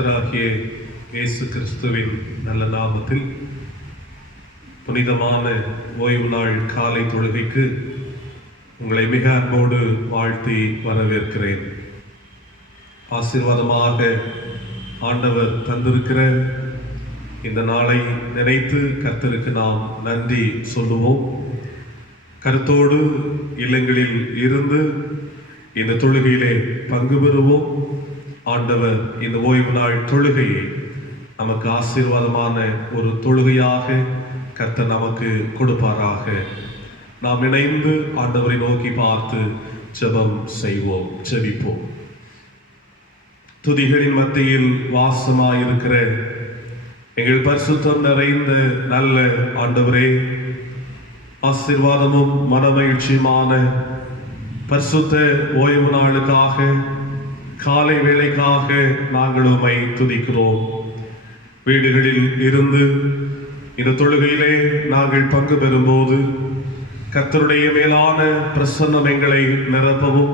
கர்த்தராகிய இயேசு கிறிஸ்துவின் நல்ல நாமத்தில் புனிதமான ஓய்வு நாள் காலை தொழுகைக்கு உங்களை மிக அன்போடு வாழ்த்தி வரவேற்கிறேன். ஆசீர்வாதமாக ஆண்டவர் தந்திருக்கிற இந்த நாளை நினைத்து கர்த்தருக்கு நாம் நன்றி சொல்லுவோம். கருத்தோடு இல்லங்களில் இருந்து இந்த தொழுகையிலே பங்கு பெறுவோம். ஆண்டவர் இந்த ஓய்வு நாள் தொழுகையை நமக்கு ஆசீர்வாதமான ஒரு தொழுகையாக கர்த்தர் நமக்கு கொடுப்பாராக. நாம் இணைந்து ஆண்டவரை நோக்கி பார்த்து ஜெபம் செய்வோம், ஜெபிப்போம். துதிகளின் மத்தியில் வாசமாயிருக்கிற எங்கள் பரிசுத்தம் நிறைந்த நல்ல ஆண்டவரே, ஆசீர்வாதமும் மனமகிழ்ச்சியுமான பரிசுத்த ஓய்வு நாளுக்காக காலை வேளைக்காக நாங்கள் உம்மை துதிக்கிறோம். வீடுகளில் இருந்து இந்த தொழுகையிலே நாங்கள் பங்கு பெறும்போது கர்த்தருடைய மேலான பிரசன்னம் எங்களை நிரப்பவும்,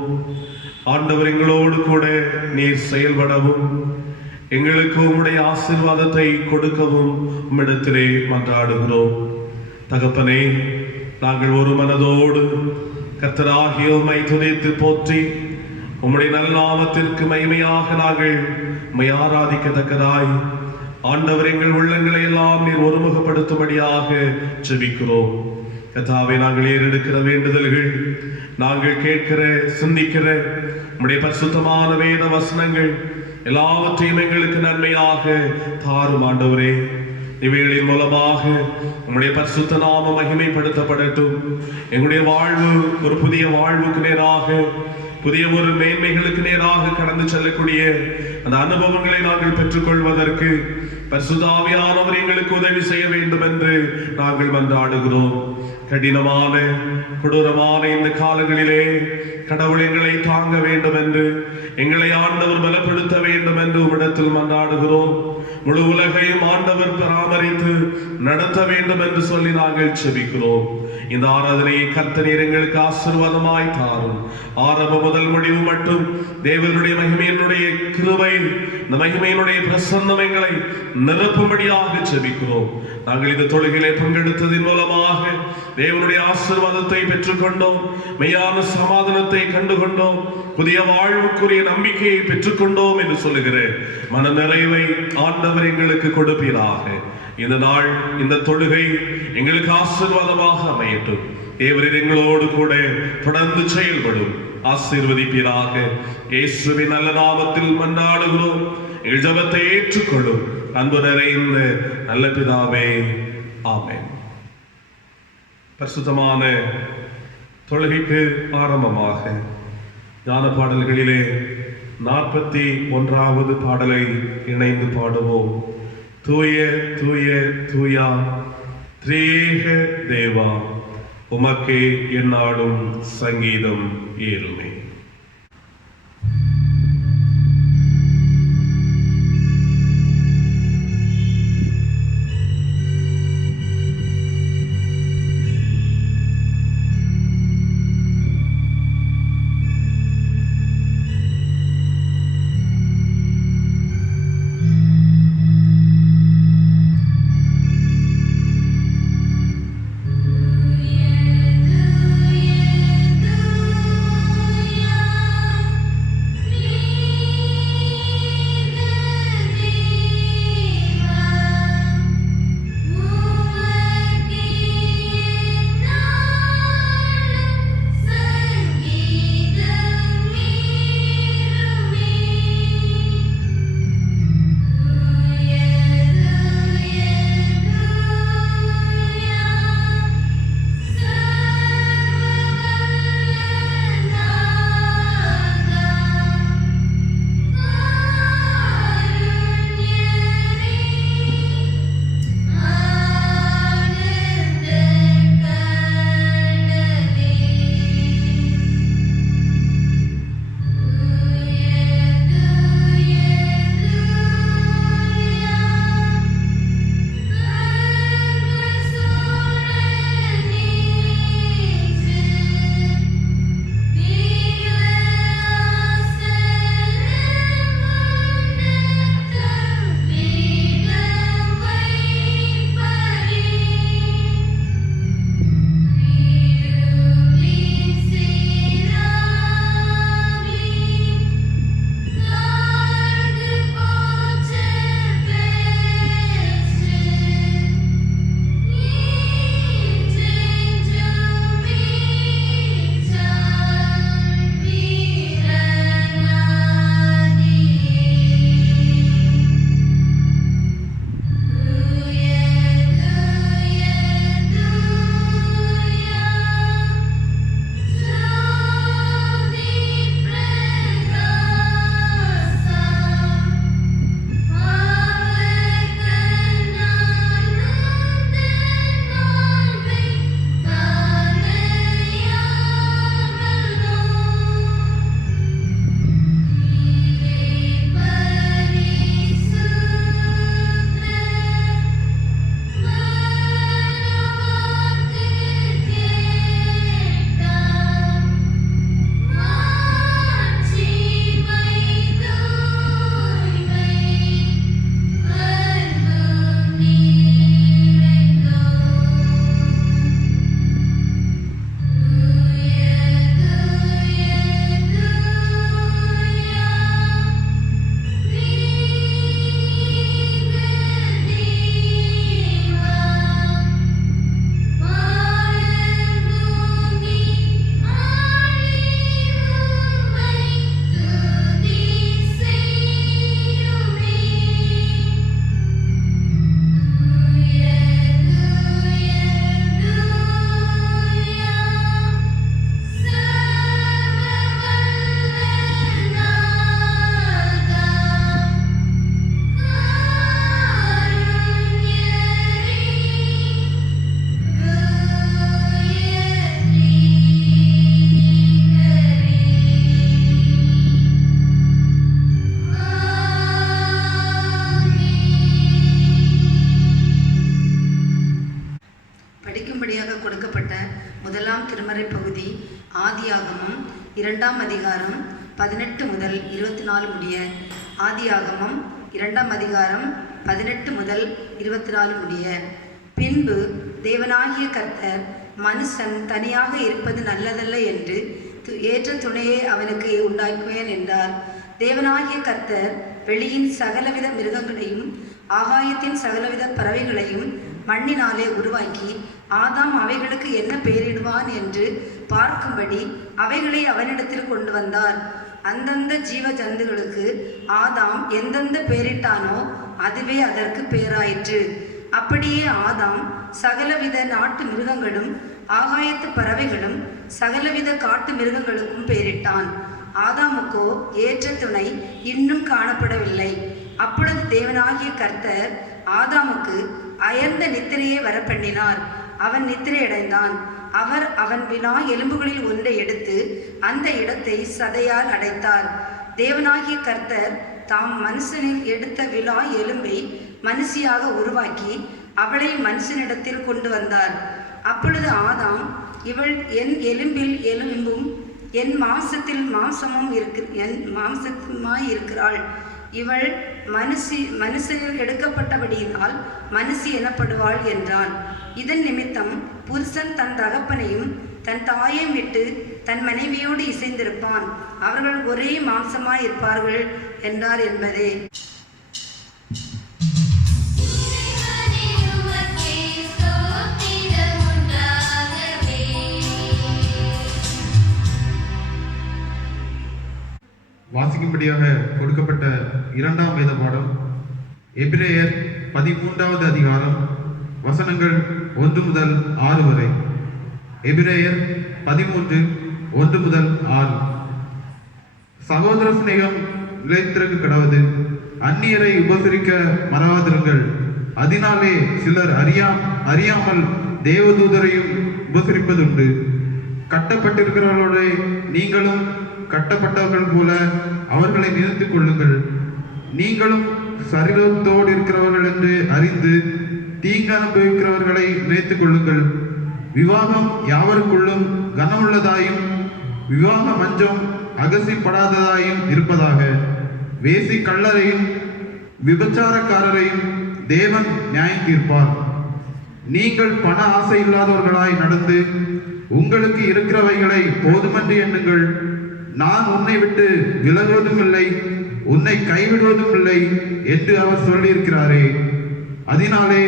ஆண்டவர் எங்களோடு கூட நீர் செயல்படவும், எங்களுக்கு உம்முடைய ஆசீர்வாதத்தை கொடுக்கவும் உம்மிடத்திலே மன்றாடுகிறோம். தகப்பனே, நாங்கள் ஒரு மனதோடு கர்த்தராகிய உம்மை துதித்து போற்றி உம்முடைய நல்ல நாமத்திற்கு மகிமையாக நாங்கள் உம்மை ஆராதிக்கத்தக்கதாய் ஆண்டவர் எங்கள் உள்ளங்களை எல்லாம் நீர் ஒருமுகப்படுத்தும்படியாக ஜெபிக்கிறோம். கர்த்தாவே, நாங்கள் ஏறெடுக்கிற வேண்டுதல்கள், நாங்கள் கேட்கிற சிந்திக்கிற உம்முடைய பரிசுத்தமான வேத வசனங்கள் எல்லாவற்றையும் எங்களுக்கு நன்மையாக தாரும் ஆண்டவரே. இவைகளின் மூலமாக உம்முடைய பரிசுத்த நாமம் மகிமைப்படுத்தப்படட்டும். எங்களுடைய வாழ்வு ஒரு புதிய வாழ்வுக்கு நேராக, புதிய ஒரு மேன்மைகளுக்கு நேராக கடந்து செல்லக்கூடிய அந்த அனுபவங்களை நாங்கள் பெற்றுக்கொள்வதற்கு பரிசுத்த ஆவியானவர் எங்களுக்கு உதவி செய்ய வேண்டும் என்று நாங்கள் மன்றாடுகிறோம். கடினமான கொடூரமான இந்த காலங்களிலே கடவுள் எங்களை தாங்க வேண்டும் என்று, எங்களை ஆண்டவர் பலப்படுத்த வேண்டும் என்று உம்மிடத்தில் மன்றாடுகிறோம். முழு உலகையும் ஆண்டவர் பராமரித்து நடத்த வேண்டும் என்று சொல்லி நாங்கள் செபிக்கிறோம். இந்த ஆராதனையை கர்த்தர் எங்களுக்கு ஆசீர்வாதமாய் தாரும். ஆரம்ப முதல் முடிவு மட்டும் தேவனுடைய மகிமையினுடைய கிருபை, இந்த மகிமையினுடைய பிரசன்னம் எங்களை நிரப்பும்படியாக செபிக்கிறோம். நாங்கள் இந்த தொழுகையிலே பங்கெடுத்ததின் மூலமாக தேவனுடைய ஆசீர்வாதத்தை பெற்றுக்கொண்டோம், மெய்யான சமாதானத்தை கண்டுகொண்டோம், புதிய வாழ்வுக்குரிய நம்பிக்கையை பெற்றுக்கொண்டோம் என்று சொல்லுகிற மன நிறைவை ஆண்டவர் எங்களுக்கு கொடுப்பீராக. இந்த நாள், இந்த தொழுகை எங்களுக்கு ஆசீர்வாதமாக அமையட்டும். தேவரீர் எங்களோடு கூட தொடர்ந்து செயல்படும், ஆசீர்வதிப்பீராக. இயேசுவின் நல்ல நாமத்தில் மன்றாடுகிறோம். எங்கள் ஜெபத்தை ஏற்றுக்கொள்ளும் அன்பு நிறைந்த நல்ல பிதாவே, ஆமென். பரிசுத்தமான தொழுகைக்கு ஆரம்பமாக ஞான பாடல்களிலே 41வது பாடலை இணைந்து பாடுவோம். தூய தூய தூயா திரேக தேவா, உமக்கே எந்நாளும் சங்கீதம் ஏறுமே. Yeah. ஆதியாகமம் 2ஆம் அதிகாரம் 18 முதல் 24 முடிய. ஆதியாகமம் 2ஆம் அதிகாரம் 18 முதல் 24 முடிய. பின்பு தேவனாகிய கர்த்தர், மனுஷன் தனியாக இருப்பது நல்லதல்ல என்று ஏற்ற துணையை அவனுக்கு உண்டாக்குவேன் என்றார். தேவனாகிய கர்த்தர் வெளியின் சகலவித மிருகங்களையும் ஆகாயத்தின் சகலவித பறவைகளையும் மண்ணினாலே உருவாக்கி, ஆதாம் அவைகளுக்கு என்ன பெயரிடுவான் என்று பார்க்கும்படி அவைகளை அவனிடத்தில் கொண்டு வந்தார். அந்தந்த ஜீவ ஜந்துகளுக்கு ஆதாம் எந்தெந்த பெயரிட்டானோ அதுவே அதற்கு பெயராயிற்று. அப்படியே ஆதாம் சகலவித நாட்டு மிருகங்களும் ஆகாயத்து பறவைகளும் சகலவித காட்டு மிருகங்களுக்கும் பெயரிட்டான். ஆதாமுக்கோ ஏற்ற துணை இன்னும் காணப்படவில்லை. அப்பொழுது தேவனாகிய கர்த்தர் ஆதாமுக்கு அயர்ந்த நித்திரையை வரப்பண்ணினார். அவன் நித்திரையடைந்தான். அவர் அவன் விலா எலும்புகளில் ஒன்றை எடுத்து அந்த இடத்தை சதையால் அடைத்தார். தேவனாகிய கர்த்தர் தாம் மனுஷனில் எடுத்த விலா எலும்பை மனுஷியாக உருவாக்கி அவளை மனுஷனிடத்தில் கொண்டு வந்தார். அப்பொழுது ஆதாம், இவள் என் எலும்பில் எலும்பும் என் மாம்சத்தில் மாம்சமும் என் மாம்சமாய் இருக்கிறாள். இவள் மனுஷனில் எடுக்கப்பட்டபடியினால் மனுஷி எனப்படுவாள் என்றான். இதன் நிமித்தம் புருஷன் தன் தகப்பனையும் தன் தாயையும் விட்டு தன் மனைவியோடு இசைந்திருப்பான், அவர்கள் ஒரே மாம்சமாய் இருப்பார்கள் என்றார் என்பதே. வாசிக்கும்படியாக கொடுக்கப்பட்ட 2ஆம் வேத பாடம் எபிரேயர் 13வது அதிகாரம் வசனங்கள் 1 முதல் 6 வரை. எபிரேயர் 13 1 முதல் 6. சகோதர சிநேகம் நிலைத்திருக்க கடவுது, அந்நியரை உபசரிக்க மறவாதிருங்கள். அதனாலே சிலர் அறியாமல் தேவதூதரையும் உபசரிப்பதுண்டு. கட்டப்பட்டிருக்கிறவர்களோட நீங்களும் கட்டப்பட்டவர்கள் போல அவர்களை நினைத்துக் கொள்ளுங்கள். நீங்களும் சரீரத்தோடு இருக்கிறவர்கள் என்று அறிந்து தீங்கு அனுபவிக்கிறவர்களை நினைத்துக் கொள்ளுங்கள். விவாகம் யாவருக்குள்ளும் கனமுள்ளதாயும் விவாக மஞ்சம் அகசிப்படாததாயும் இருப்பதாக. வேசி கள்ளரையும் விபச்சாரக்காரரையும் தேவன் நியாயம் தீர்ப்பார். நீங்கள் பண ஆசை இல்லாதவர்களாய் நடந்து உங்களுக்கு இருக்கிறவைகளை போதுமென்று எண்ணுங்கள். நான் உன்னை விட்டு விலகுவதும் இல்லை, உன்னை கைவிடுவதும் இல்லை என்று அவர் சொல்லியிருக்கிறாரே. அதனாலே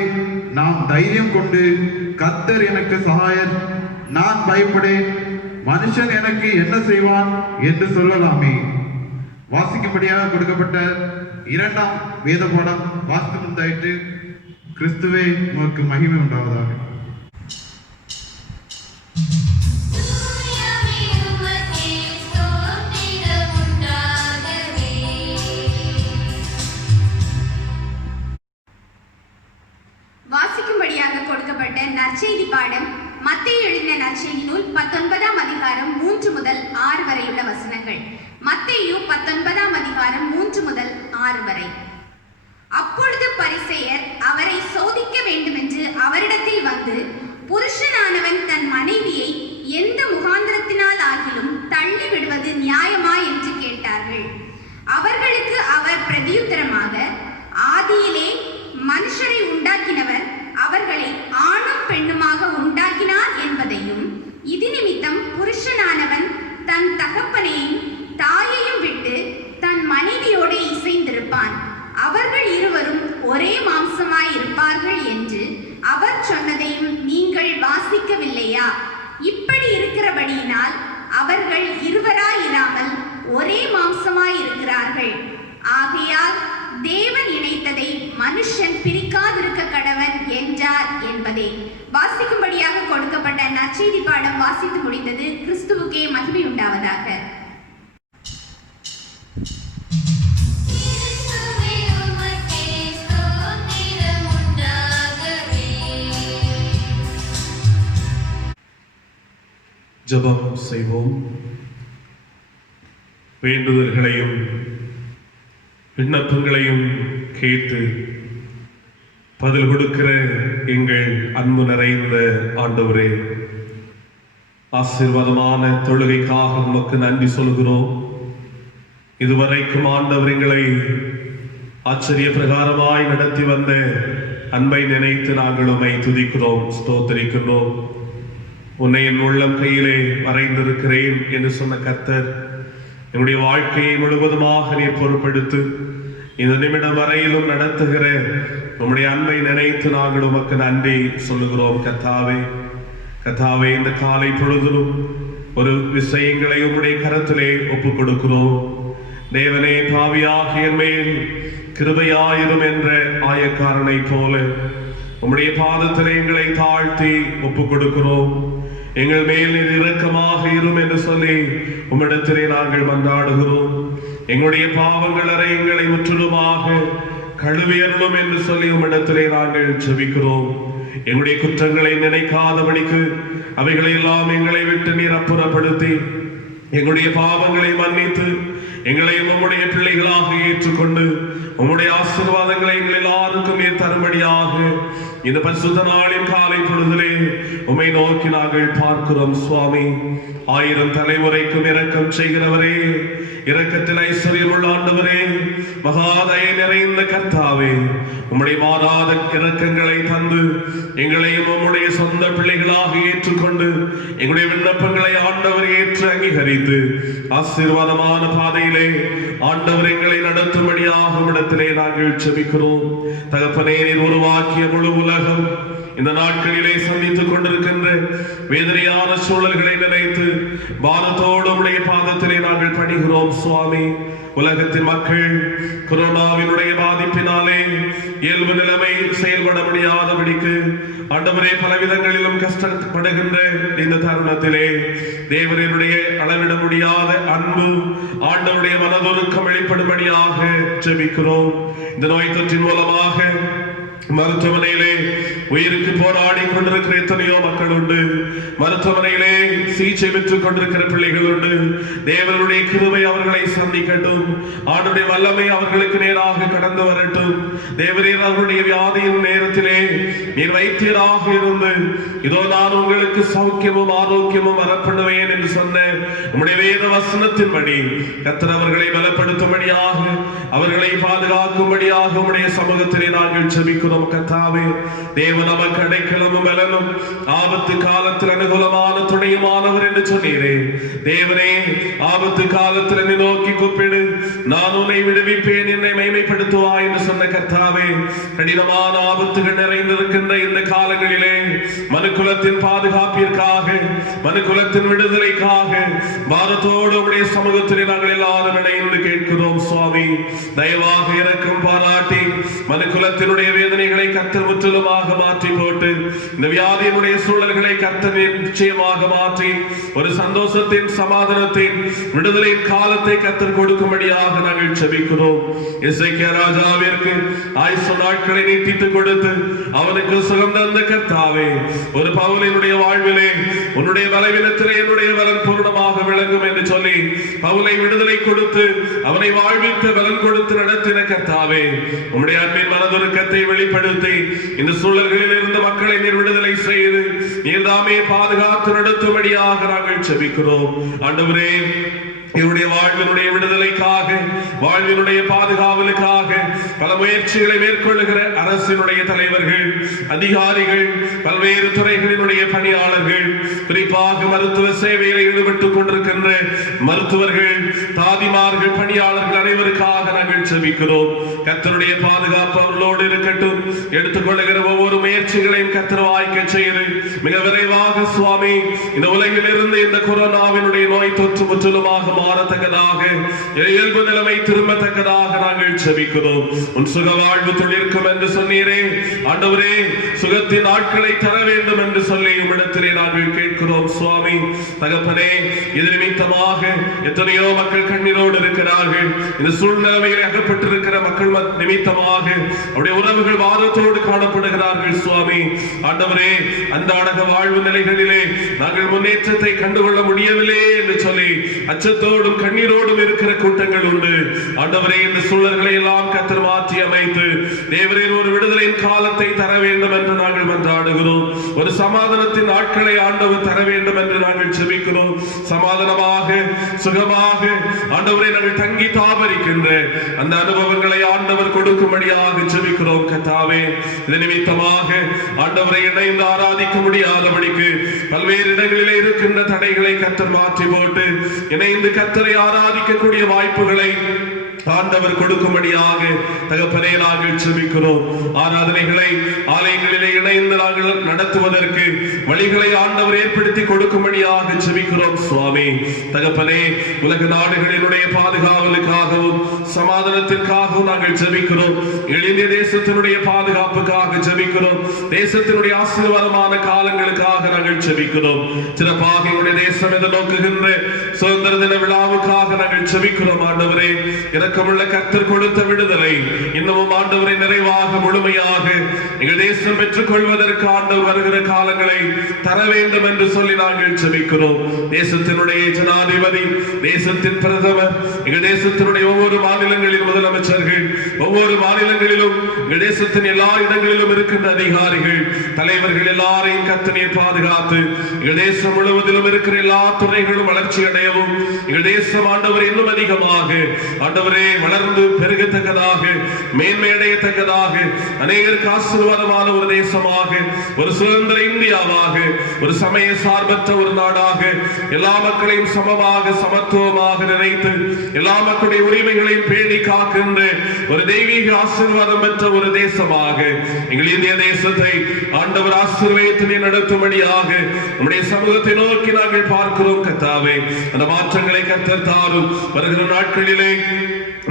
நாம் தைரியம் கொண்டு, கர்த்தர் எனக்கு சகாயர், நான் பயப்படேன், மனுஷன் எனக்கு என்ன செய்வான் என்று சொல்லலாமே. வாசிக்கும்படியாக கொடுக்கப்பட்ட 2ஆம் வேத பாடம் வாசித்து முடிந்தாயிற்று. கிறிஸ்துவே உமக்கு மகிமை உண்டாவதாக. வாசிக்கும்படியாக கொடுக்கப்பட்ட நற்செய்தி பாடம் மத்தேயு எழுதின நற்செய்தி நூல் 19ஆம் அதிகாரம் 3 முதல் 6 வரையுள்ள வசனங்கள். மத்தேயு 19ஆம் அதிகாரம் 3 முதல் 6 வரை. அப்பொழுது பரிசேயர் அவரை சோதிக்க வேண்டுமென்று அவரிடத்தில் வந்து, புருஷனானவன் தன் மனைவியை எந்த முகாந்திரத்தினால் ஆகிலும் தள்ளி விடுவது நியாயமா என்று கேட்டார்கள். அவர்களுக்கு அவர் பிரதியுத்தரமாக, ஆதியிலே மனுஷரை உண்டாக்கினவர் அவர்களை ஆணும் பெண்ணுமாக உண்டாக்கினார் என்பதையும், இது நிமித்தம் புருஷனானவன் தன் தகப்பனையும் தாயையும் விட்டு தன் மனைவியோடு இசைந்திருப்பான், அவர்கள் இருவரும் ஒரே மாம்சமாய் இருப்பார்கள் என்று அவர் சொன்னதையும் நீங்கள் வாசிக்கவில்லையா? இப்படி இருக்கிறபடியினால் அவர்கள் இருவராயிராமல் ஒரே மாம்சமாய் இருக்கிறார்கள். ஆகையால் தேவன் இணைத்ததை மனுஷன் பிரிக்காதிருக்க கடவன் என்றார் என்பதே. வாசிக்கும்படியாக கொடுக்கப்பட்ட நற்செய்தி பாடம் வாசித்து முடிந்தது. கிறிஸ்துவுக்கே மகிமை உண்டாவதாக. ஜெபம் செய்வோம். வேண்டுதல்களையும் விண்ணப்பங்களையும் கேட்டு பதில் கொடுக்கிற எங்கள் அன்பு நிறைந்த ஆண்டவரே, ஆசீர்வாதமான தொழுகைக்காக உமக்கு நன்றி சொல்கிறோம். இதுவரைக்கும் ஆண்டவர் எங்களை ஆச்சரிய பிரகாரமாய் நடத்தி வந்த அன்பை நினைத்து நாங்கள் உம்மை துதிக்கிறோம், ஸ்தோத்திரிக்கிறோம். உன்னை என் உள்ளம் கையிலே வரைந்திருக்கிறேன் என்று சொன்ன கர்த்தர் என்னுடைய வாழ்க்கையை முழுவதுமாக நீர் பொறுப்பெடுத்து இந்த நிமிடம் வரையிலும் நடத்துகிற உம்முடைய அன்பை நினைத்து நாங்கள் உமக்கு நன்றி சொல்லுகிறோம். கர்த்தாவே, இந்த காலை பொழுதிலும் ஒரு விஷயங்களை உம்முடைய கரத்திலே ஒப்புக் கொடுக்கிறோம். தேவனே, பாவியாகிய மேல் கிருபையாயிரும் என்ற ஆயக்காரனை போல உம்முடைய பாதத்திலே எங்களை தாழ்த்தி ஒப்புக் கொடுக்கிறோம். எங்கள் மேல் இரக்கமாக இரும் என்று சொல்லி உம்மிடத்திலே நாங்கள் மன்றாடுகிறோம். எங்களுடைய பாவங்கள் அறை எங்களை முற்றிலுமாக கழுவியருளும் என்று சொல்லி உம்மிடத்திலே நாங்கள் ஜெபிக்கிறோம். எங்களுடைய குற்றங்களை நினைக்காதபடிக்கு அவைகளை எல்லாம் எங்களை விட்டு நீர் அப்புறப்படுத்தி எங்களுடைய பாவங்களை மன்னித்து எங்களை உம்முடைய பிள்ளைகளாக ஏற்றுக்கொண்டு உம்முடைய ஆசீர்வாதங்களை எங்கள் எல்லாருக்கும் நீர் தரும்படியாக இந்த பரிசுத்த நாளின் காலை பொழுதிலே உம்மை நோக்கி நாங்கள் பார்க்கிறோம். சுவாமி, 1000 தலைமுறைக்கும் இரக்கம் செய்கிறவரே, இரக்கத்தில் ஐஸ்வர்யம் உள்ள ஆண்டவரே, மகாதயை நிறைந்த கர்த்தாவே, உம்முடைய மாறாத இரக்கங்களை தந்து எங்களையும் உம்முடைய சொந்த பிள்ளைகளாக ஏற்றுக்கொண்டு எங்களுடைய விண்ணப்பங்களை ஆண்டவர் ஏற்று அங்கீகரித்து ஆசீர்வாதமான பாதையிலே ஆண்டவர் எங்களை நடத்தும்படியாக இடத்திலே நாங்கள் ஜெபிக்கிறோம். தகப்பனே, நீர் உருவாக்கிய முழு உலகம் இந்த நாட்களிலே சந்தித்துக் கொண்டிருக்கின்ற வேதனையான சூழல்களை நினைத்து பாரத்தோடு உம்முடைய பாதத்திலே நாங்கள் பணிகிறோம். சுவாமி, உலகத்தின் மக்கள் கொரோனாவினுடைய பாதிப்பினாலே இயல்பு நிலைமை செயல்பட முடியாதபடிக்கு ஆண்டவரே பலவிதங்களிலும் கஷ்டப்படுகின்ற இந்த தருணத்திலே தேவனுடைய அளவிட முடியாத அன்பு ஆண்டவருடைய மனதுருக்கம் வெளிப்படும்படியாக ஜெபிக்கிறோம். இந்த நோய் தொற்றின் மூலமாக மருத்துவமனையிலே உயிருக்கு போராடி கொண்டிருக்கிற எத்தனையோ மக்கள் உண்டு. மருத்துவமனையிலே சிகிச்சை பெற்றுக் கொண்டிருக்கிற பிள்ளைகள் உண்டு. தேவனுடைய கிருபை அவர்களை சந்திக்கட்டும். ஆண்டுடைய வல்லமை அவர்களுக்கு நேராக கடந்து வரட்டும். தேவரீர் அவர்களுடைய வியாதியின் நேரத்திலே நீர் வைத்தியராக இருந்து இதோ நான் உங்களுக்கு சௌக்கியமும் ஆரோக்கியமும் வரப்படுவேன் என்று சொன்ன உம்முடைய வேத வசனத்தின்படி கர்த்தர் அவர்களை பலப்படுத்தும்படியாக அவர்களை பாதுகாக்கும்படியாக உம்முடைய சமூகத்திலே நாங்கள் ஜெபிக்கிறோம். கர்த்தாவே, தேவன் நமக்கு அடைக்கலமும் பலனும் ஆபத்து காலத்தில் அனுகூலமான துணையுமானவர் என்று சொன்னீரே. தேவனே, ஆபத்து காலத்தில் என்னை நோக்கி கூப்பிடு, நான் உன்னை விடுவிப்பேன், என்னை மகிமைப்படுத்துவாய் என்று சொன்ன கர்த்தாவே, கடினமான ஆபத்துகள் நிறைந்திருக்கின்ற இந்த காலங்களிலே மனுக்குலத்தின் பாதுகாப்பிற்காக, மனுக்குலத்தின் விடுதலைக்காக பாரத்தோடு உம்முடைய சமூகத்திலே நாங்கள் எல்லாரும் இணைந்து கேட்கிறோம். சுவாமி, தயவாக இரக்கம் பாராட்டி மனுக்குலத்தினுடைய வேதனைகளை கர்த்தர் முற்றிலுமாக மாற்றி போட்டு இந்த வியாதியினுடைய சூழல்களை கர்த்தர் நிச்சயமாக மாற்றி ஒரு சந்தோஷத்தின் சமாதானத்தின் விடுதலையின் காலத்தை கர்த்தர் கொடுக்கும்படியாக நாங்கள் ஜெபிக்கிறோம். எசேக்கியா ராஜாவிற்கு ஆயுசு நாட்களை நீட்டித்து கொடுத்து அவனுக்கு சுகம் தந்த கர்த்தாவே, ஒரு பவுலினுடைய வாழ்விலே உன்னுடைய பலவீனத்திலே என்னுடைய பலன் பூர்ணமாக விளங்கும் என்று சொல்லி பவுலை விடுதலை கொடுத்து அவனை வாழ்வித்து பலன் கொடுத்து நடத்தின கர்த்தாவே, உம்முடைய அன்பின் மனதுருக்கத்தை வெளிப்படுத்தி இந்த சூழல்களில் இருந்து மக்களை நீர் விடுதலை செய்து நீர்தாமே பாதுகாத்து நடத்தும்படியாக நாங்கள் ஜெபிக்கிறோம். ஆண்டவரே, இவருடைய வாழ்வினுடைய விடுதலைக்காக, வாழ்வினுடைய பாதுகாவலுக்காக பல முயற்சிகளை மேற்கொள்ளுகிற அரசினுடைய தலைவர்கள், அதிகாரிகள், பல்வேறு துறைகளினுடைய பணியாளர்கள், குறிப்பாக மருத்துவ சேவையில் ஈடுபட்டுக் கொண்டிருக்கின்ற மருத்துவர்கள், தாதிமார்கள், பணியாளர்கள் அனைவருக்காக நாங்கள் ஜெபிக்கிறோம். கர்த்தருடைய பாதுகாப்பு அவர்களோடு இருக்கட்டும். எடுத்துக்கொள்ளுகிற ஒவ்வொரு முயற்சிகளையும் கர்த்தர் வாய்க்க செய்து மிக விரைவாக சுவாமி இந்த உலகில் இருந்து இந்த கொரோனாவினுடைய நோய் தொற்று முற்றிலுமாக மாறத்தக்கதாக, இயல்பு நிலைமை திரும்பத்தக்கதாக நாங்கள் ஜெபிக்கிறோம். உன் சுக வாழ்வு தொழிற்கும் என்று சொன்னீரே. ஆண்டவரே, சுகத்தின் நாட்களை தர வேண்டும் என்று சொல்லி உம்மிடத்திலே நாங்கள் கேட்கிறோம். சுவாமி, தகப்பனே, இது நிமித்தமாக எத்தனையோ மக்கள் கண்ணீரோடு இருக்கிறார்கள். இந்த சூழ்நிலையில் அகப்பட்டிருக்கிற மக்கள் நிமித்தமாக அவருடைய உறவுகள் வாதத்தோடு காணப்படுகிற வாழ்கிறார்கள் சுவாமி. ஆண்டவரே, அன்றாட வாழ்வு நிலைகளிலே நாங்கள் முன்னேற்றத்தை கண்டுகொள்ள முடியவில்லை என்று சொல்லி அச்சத்தோடும் கண்ணீரோடும் இருக்கிற கூட்டங்கள் உண்டு. ஆண்டவரே, இந்த சூழல்களை எல்லாம் கர்த்தர் மாற்றி அமைத்து தேவரே ஒரு விடுதலையின் காலத்தை தர வேண்டும் என்று நாங்கள் மன்றாடுகிறோம். ஒரு சமாதானத்தின் நாட்களை ஆண்டவர் தர வேண்டும் என்று நாங்கள் ஜெபிக்கிறோம். சமாதானமாக சுகமாக ஆண்டவரை நாங்கள் தங்கி தாபரிக்கின்ற அந்த அனுபவங்களை ஆண்டவர் கொடுக்கும்படியாக ஜெபிக்கிறோம். கர்த்தாவே, இது நிமித்தமாக ஆண்டவரை இணைந்து ஆராதிக்க முடியாதபடிக்கு பல்வேறு இடங்களிலே இருக்கின்ற தடைகளை கர்த்தர் மாற்றி போட்டு இணைந்து கர்த்தரை ஆராதிக்கக்கூடிய வாய்ப்புகளை ஆண்டவர் கொடுக்கும்படியாக தகப்பனே நாங்கள் ஜெபிக்கிறோம். ஆராதனைகளை ஆலயங்களிலே இணைந்து நாங்கள் நடத்துவதற்கு வழிகளை ஆண்டவர் ஏற்படுத்தி கொடுக்கும்படியாக ஜெபிக்கிறோம் சுவாமி. தகப்பனே, உலக நாடுகளினுடைய பாதுகாவலுக்காகவும் சமாதானத்திற்காகவும் நாங்கள் ஜெபிக்கிறோம். இந்திய தேசத்தினுடைய பாதுகாப்புக்காக ஜெபிக்கிறோம். தேசத்தினுடைய ஆசீர்வாதமான காலங்களுக்காக நாங்கள் ஜெபிக்கிறோம். சிறப்பாக எங்களுடைய தேசம் எதை நோக்குகின்ற சுதந்திர தின விழாவுக்காக நாங்கள் ஜெபிக்கிறோம். ஆண்டவரே, இரக்கமுள்ள கர்த்தர் கொடுத்த விடுதலை இன்னமும் ஆண்டவரை நிறைவாக முழுமையாக எங்கள் தேசம் பெற்றுக் கொள்வதற்கு ஆண்டவர் வருகிற காலங்களை தர வேண்டும் என்று சொல்லி நாங்கள் ஜெபிக்கிறோம். தேசத்தினுடைய ஜனாதிபதி, தேசத்தின் பிரதமர், எங்கள் தேசத்தினுடைய ஒவ்வொரு மாநிலங்களின் முதலமைச்சர்கள், ஒவ்வொரு மாநிலங்களிலும் எங்கள் தேசத்தின் எல்லா இடங்களிலும் இருக்கின்ற அதிகாரிகள், தலைவர்கள் எல்லாரையும் கர்த்தர் பாதுகாத்து எங்கள் தேசம் முழுவதிலும் இருக்கிற எல்லா துறைகளும் வளர்ச்சி அடையவும் எங்கள் தேசம் ஆண்டவர் இன்னும் அதிகமாக ஆண்டவரே வளர்ந்து பெருகத்தக்கதாக மேன்மையடையத்தக்கதாக அநேகருக்கு ஆசீர்வாதமான ஒரு தேசமாக, ஒரு சுதந்திர இந்தியாவாக, ஒரு சமய சார்பற்ற ஒரு நாடாக, எல்லா மக்களையும் சமமாக சமத்துவமாக நினைத்து எல்லா மக்களுடைய உரிமைகளையும் பேணி காக்கின்ற ஒரு தெய்வீக ஆசீர்வாதம் பெற்ற ஒரு தேசமாக எங்கள் இந்திய தேசத்தை ஆண்டவர் ஆசீர்வாதத்தினை நடத்தும்படியாக நம்முடைய சமூகத்தை நோக்கி நாங்கள் பார்க்கிறோம். கர்த்தாவே, அந்த மாற்றங்களை கர்த்தர் தாரும். வருகிற நாட்களிலே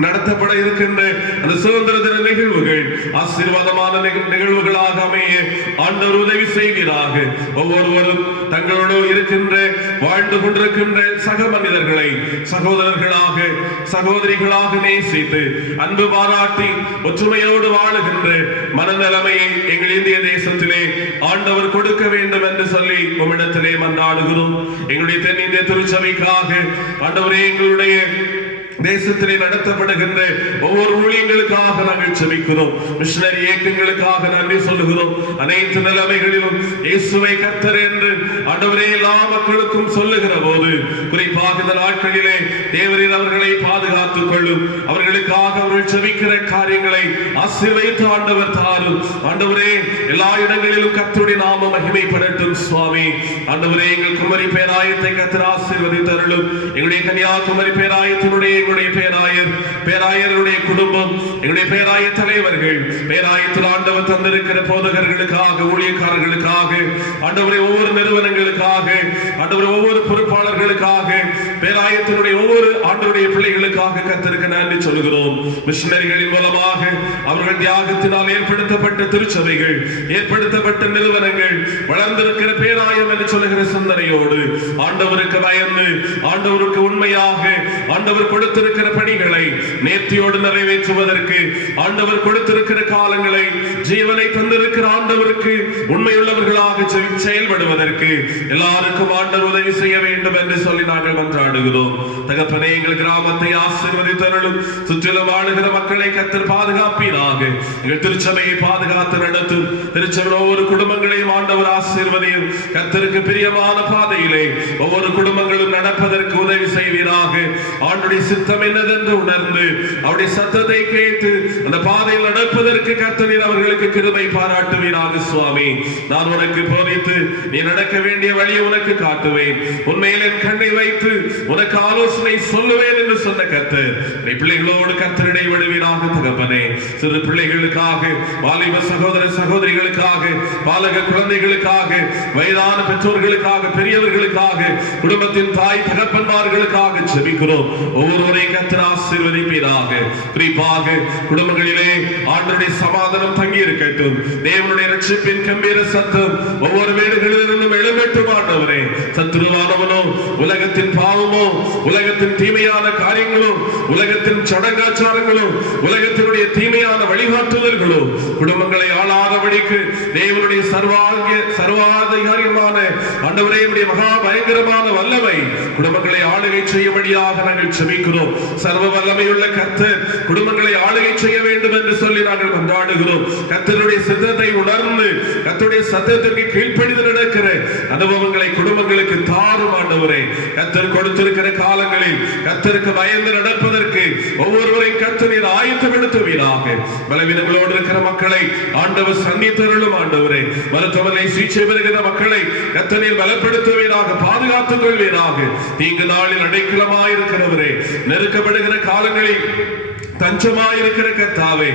நடத்தப்பட இருக்கின்ற அந்த சுதந்திர தின நிகழ்வுகள் ஆசீர்வாதமான நிகழ்வுகளாக அமைய ஆண்டவர் உதவி செய்வீராக. ஒவ்வொருவரும் தங்களோடு இருக்கின்ற வாழ்ந்து கொண்டிருக்கின்ற சக மனிதர்களை சகோதரர்களாக சகோதரிகளாக நேசித்து அன்பு பாராட்டி ஒற்றுமையோடு வாழுகின்ற மனநிலைமையை எங்கள் இந்திய தேசத்திலே ஆண்டவர் கொடுக்க வேண்டும் என்று சொல்லி உம்மிடத்திலே மன்றாடுகிறோம். எங்களுடைய தென்னிந்திய திருச்சபைக்காக ஆண்டவரே, எங்களுடைய தேசத்திலே நடத்தப்படுகின்ற ஒவ்வொரு ஊழியங்களுக்காக நாங்கள் ஜெபிக்கிறோம். மிஷனரி இயக்கங்களுக்காக நன்றி சொல்லுகிறோம். அனைத்து நிலைமைகளிலும் இயேசுவை கர்த்தர் என்று ஆண்டவரே எல்லா மக்களுக்கும் சொல்லுகிற போது குறிப்பாக இந்த நாட்களிலே தேவரீர் அவர்களை பாதுகாத்துக் கொள்ளும். அவர்களுக்காக அவர்கள் ஜெபிக்கிற காரியங்களை ஆசீர்வதித்து ஆண்டவர் தாரும். ஆண்டவரே, எல்லா இடங்களிலும் கர்த்தருடைய நாமம் மகிமைப்படட்டும் சுவாமி. ஆண்டவரே, எங்கள் குமரி பேராயத்தை கர்த்தர் ஆசீர்வதித்து அருளும். எங்களுடைய கன்னியாகுமரி பேராயத்தினுடைய எங்களுடைய பேராயருடைய குடும்பம், எங்களுடைய பேராய தலைவர்கள், பேராயத்தில் ஆண்டவர் தந்திருக்கிற போதகர்களுக்காக, ஊழியக்காரர்களுக்காக, ஆண்டவரை ஒவ்வொரு நிறுவனங்களுக்காக, ஆண்டவரை ஒவ்வொரு பொறுப்பாளர்களுக்காக, பேராயத்தினுடைய ஒவ்வொரு ஆண்டவருடைய பிள்ளைகளுக்காக கர்த்தருக்கு நன்றி சொல்கிறோம். மிஷனரிகளின் மூலமாக அவர்கள் தியாகத்தினால் ஏற்படுத்தப்பட்ட திருச்சபைகள், ஏற்படுத்தப்பட்ட நிறுவனங்கள், வளர்ந்திருக்கிற பேராயம் என்று சொல்லுகிற சிந்தனையோடு ஆண்டவருக்கு பயந்து ஆண்டவருக்கு உண்மையாக ஆண்டவர் கொடுத்திருக்கிற பணிகளை நேர்த்தியோடு நிறைவேற்றுவதற்கு, ஆண்டவர் கொடுத்திருக்கிற காலங்களை ஜீவனை தந்திருக்கிற ஆண்டவருக்கு உண்மையுள்ளவர்களாக செயல்படுவதற்கு எல்லாருக்கும் ஆண்டவர் உதவி செய்ய வேண்டும் என்று சொல்லி நாங்கள் மன்றாடுகிறோம். தகப்பனே, எங்கள் கிராமத்தை ஆசீர்வதித்தருளும். சுற்றிலும் வாழுகிற மக்களை கர்த்தர் பாதுகாப்பீராக. எங்கள் திருச்சபையை பாதுகாத்து நடத்தும். திருச்சபையில் ஒவ்வொரு குடும்பங்களையும் ஆண்டவர் ஆசீர்வதியும். கர்த்தருக்கு பிரியமான பாதையிலே ஒவ்வொரு குடும்பங்களும் நடப்பதற்கு உதவி செய்வீராக. ஆண்டுடைய சித்தம் என்னதென்று உணர்ந்து அவருடைய சத்தத்தை கேட்டு அந்த பாதையில் நடப்பதற்கு கர்த்தர் அவர்களுக்கு கிருபை பாராட்டுவீராக. சுவாமி, நான் உனக்கு போதித்து நீ நடக்க வேண்டிய வழியை உனக்கு காட்டுவேன். உண்மையில் என் கண்ணை வைத்து உனக்கு ஆலோசனை சொல்லுவேன் என்று சொன்ன கர்த்தர் பிள்ளைகளோடு கர்த்தர் இடைவிடுவீராக. தகப்பனே, சிறு பிள்ளைகளுக்காக, வாலிப சகோதர சகோதரிகளுக்காக, பாலக குழந்தைகளுக்காக, வயதான பெற்றோர்களுக்காக, பெரியவர்களுக்காக, குடும்பத்தின் தாய் தகப்பன்மார்களுக்காக ஜெபிக்கிறோம். ஒவ்வொருவரை கர்த்தர் ஆசீர்வதிப்பீராக. குறிப்பாக குடும்பங்களிலே ஆண்டவருடைய சமாதானம் தங்கி இருக்கட்டும். தேவனுடைய ரட்சிப்பின் கம்பீர சத்தம் ஒவ்வொரு வீடுகளிலிருந்தும் எழும்பட்டும். ஆண்டவரே, சத்துருவானவனோ, உலகத்தின் பாவமோ, உலகத்தின் தீமையான காரியங்களோ, உலகத்தின் சடங்காச்சாரங்களோ, உலகத்தினுடைய தீமையான வழிகாட்டுதல்களோ குடும்பங்களை ஆளாதபடிக்கு தேவனுடைய சர்வாதிகாரியமான ஆண்டவரே மகா பயங்கரமான வல்லமை குடும்பங்களை ஆளுகை செய்யும்படியாக நாங்கள் செபிக்கிறோம். சர்வ வல்லமையுள்ள கர்த்தர் குடும்பங்களை ஆளுகை செய்ய வேண்டும் என்று சொல்லி நாங்கள் கொண்டாடுகிறோம். கர்த்தருடைய சித்தத்தை உணர்ந்து கர்த்தருடைய சத்தத்திற்கு கீழ்ப்படிந்து நடக்கிற அனுபவங்களை குடும்பங்களுக்கு தாரும் ஆண்டவரே. கர்த்தர் கொடுத்திருக்கிற காலங்களில் கர்த்தருக்கு பயந்து நடப்பதற்கு ஒவ்வொருவரையும் கர்த்தர் ஆயத்தப்படுத்துவீராக. பலவீனங்களோடு இருக்கிற மக்களை ஆண்டவர் சந்தித்தருளும் ஆண்டவரே. மருத்துவமனை சிகிச்சை பெறுகிற மக்களை கர்த்தர் பலப்படுத்துவீராக, பாதுகாத்துக் கொள்வீராக. தீங்கு நாளில் அடைக்கலமாயிருக்கிறவரே, நெருக்கப்படுகிற காலங்களில் தஞ்சமாயிருக்கிற கர்த்தாவே,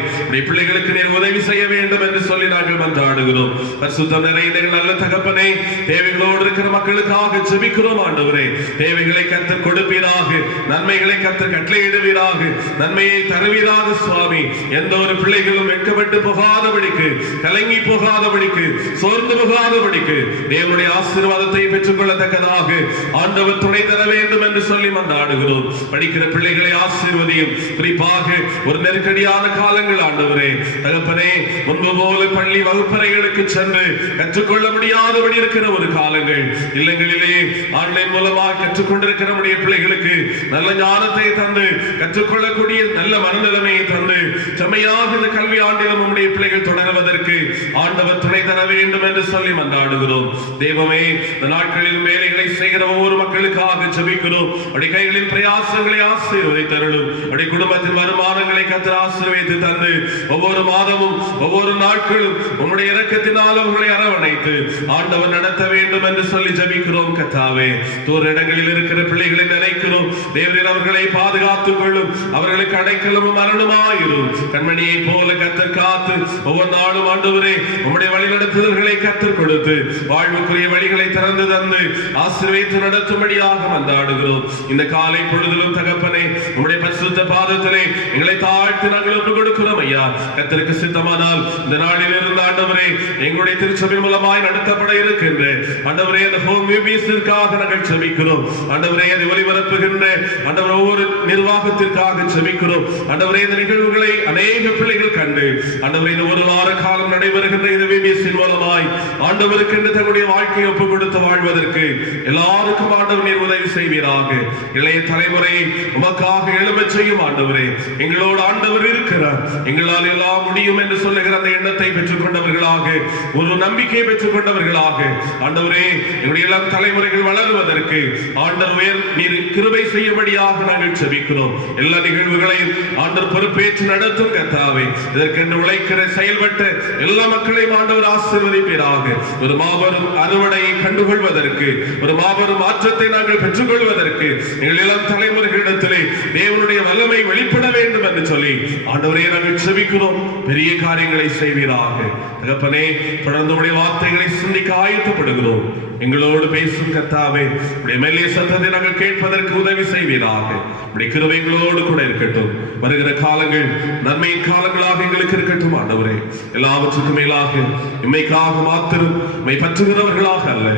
பிள்ளைகளுக்கு நீர் உதவி செய்ய வேண்டும் என்று சொல்லி நாங்கள் மன்றாடுகிறோம். பரிசுத்தம் நிறைந்த நல்ல தகப்பனே, தேவைகளோடு இருக்கிற மக்களுக்காக ஜெபிக்கிறோம் ஆண்டவரே. தேவைகளை கர்த்தர் கொடுப்பீராக, நன்மைகளை கர்த்தர் கட்டளையிடுவீராக, நன்மையை தருவீராக சுவாமி. எந்த ஒரு பிள்ளைகளும் வெட்கப்பட்டு போகாதபடிக்கு, கலங்கி போகாதபடிக்கு, சோர்ந்து போகாதபடிக்கு தேவனுடைய ஆசீர்வாதத்தை பெற்றுக் கொள்ளத்தக்கதாக ஆண்டவர் துணை தர வேண்டும் என்று சொல்லி மன்றாடுகிறோம். படிக்கிற பிள்ளைகளை ஆசீர்வதியும். குறிப்பாக ஒரு நெருக்கடியான காலங்கள் ஆண்டவரே தகப்பனே, முன்பு போல பள்ளி வகுப்பறைகளுக்கு சென்று கற்றுக்கொள்ள முடியாதபடி இருக்கிற ஒரு காலங்கள், இல்லங்களிலே ஆன்லைன் மூலமாக கற்றுக்கொண்டிருக்கிற நம்முடைய பிள்ளைகளுக்கு நல்ல ஞானத்தை தந்து கற்றுக்கொள்ளக்கூடிய நல்ல மனநிலைமையை தந்து செம்மையாக இந்த கல்வி ஆண்டிலும் நம்முடைய பிள்ளைகள் தொடருவதற்கு ஆண்டவர் துணை தர வேண்டும் என்று சொல்லி மன்றாடுகிறோம். தெய்வமே, இந்த நாட்களிலும் வேலைகளை செய்கிற ஒவ்வொரு மக்களுக்காக ஜெபிக்கிறோம். அவருடைய கைகளின் பிரயாசங்களை ஆசீர்வதித்தருளும். அவருடைய குடும்பத்தின் வருமானங்களை கர்த்தர் ஆசீர்வதித்து தந்து ஒவ்வொரு மாதமும் ஒவ்வொரு நாட்களும் உம்முடைய இரக்கத்தினால் அவர்களை அரவணைத்து ஆண்டவர் நடத்த வேண்டும் என்று சொல்லி ஜெபிக்கிறோம். கர்த்தாவே, தூர இடங்களில் இருக்கிற பிள்ளைகளை நினைக்கிறோம். தேவரீர் அவர்களை பாதுகாத்துக் கொள்ளும். அவர்களுக்கு அடைக்கலமும் அருளுமாயிரும். கண்மணியை போல கர்த்தர் காத்து ஒவ்வொரு நாளும் ஆண்டவரே உம்முடைய வழிநடத்துதல்களை கர்த்தர் கொடுத்து வாழ்வுக்குரிய வழிகளை திறந்து தந்து ஆசீர்வதித்து நடத்தும்படியாக மன்றாடுகிறோம். இந்த காலை பொழுதிலும் தகப்பனே, உம்முடைய பரிசுத்த பாதத்திலே எங்களை தாழ்த்தி நாங்கள் ஒப்புக் கொடுக்கிறோம் ஐயா. கர்த்தருக்கு சித்தமானால் இந்த நாளில் இருந்து ஆண்டவரே எங்களுடைய திருச்சபை மூலமாய் நடத்தப்பட இருக்கின்ற ஆண்டவரே அந்த ஹோம் மியூசியத்திற்காக நாங்கள் ஜெபிக்கிறோம். ஆண்டவரே அதை ஒளிபரப்புகின்ற ஆண்டவரே ஒவ்வொரு நிர்வாகத்திற்காக ஜெபிக்கிறோம். ஆண்டவரே இந்த நிகழ்வுகளை அநேக பிள்ளைகள் கண்டு ஆண்டவரே இந்த ஒரு வார காலம் நடைபெறுகின்ற இந்த மியூசியின் மூலமாய் ஆண்டவருக்கு என்று தங்களுடைய வாழ்க்கையை ஒப்புக் கொடுத்து வாழ்வதற்கு எல்லாருக்கும் ஆண்டவர் நீர் உதவி செய்வீராக. இளைய தலைமுறையை உமக்காக எழும்பச் செய்யும் ஆண்டவரே. எங்களோடு ஆண்டவர் இருக்கிறார், எங்களால் எல்லாம் முடியும் என்று சொல்லுகிற அந்த எண்ணத்தை பெற்றுக் கொண்டவர்களாக, ஒரு நம்பிக்கையை பெற்றுக் கொண்டவர்களாக ஆண்டவரே எங்களுடைய இளம் தலைமுறைகள் வளருவதற்கு ஆண்டவர் நீர் கிருபை செய்யும்படியாக நாங்கள் ஜெபிக்கிறோம். எல்லா நிகழ்வுகளையும் ஆண்டவர் பொறுப்பேற்று நடத்தும் கர்த்தாவே. இதற்கென்று உழைக்கிற செயல்பட்ட எல்லா மக்களையும் ஆண்டவர் ஆசீர்வதிப்பீராக. ஒரு மாபெரும் அறுவடையை கண்டுகொள்வதற்கு, ஒரு மாபெரும் மாற்றத்தை நாங்கள் பெற்றுக்கொள்வதற்கு எங்கள் இளம் தலைமுறைகளிடத்திலே தேவனுடைய வல்லமை வெளிப்பட வேண்டும் என்று சொல்லி ஆண்டவரே நாங்கள் ஜெபிக்கிறோம். பெரிய காரியங்களை செய்வீராக. தகப்பனே, தொடர்ந்து உடைய வார்த்தைகளை சிந்திக்க ஆயத்தப்படுகிறோம். எங்களோடு பேசும் கர்த்தாவே, உடைய மெல்லிய சத்தத்தை நாங்கள் கேட்பதற்கு உதவி செய்வீராக. உடைய கிருபை எங்களோடு கூட இருக்கட்டும். வருகிற காலங்கள் நன்மையின் காலங்களாக எங்களுக்கு இருக்கட்டும் ஆண்டவரே. எல்லாவற்றுக்கும் மேலாக இம்மைக்காக மாத்திரம் இம்மை பற்றுகிறவர்களாக அல்ல,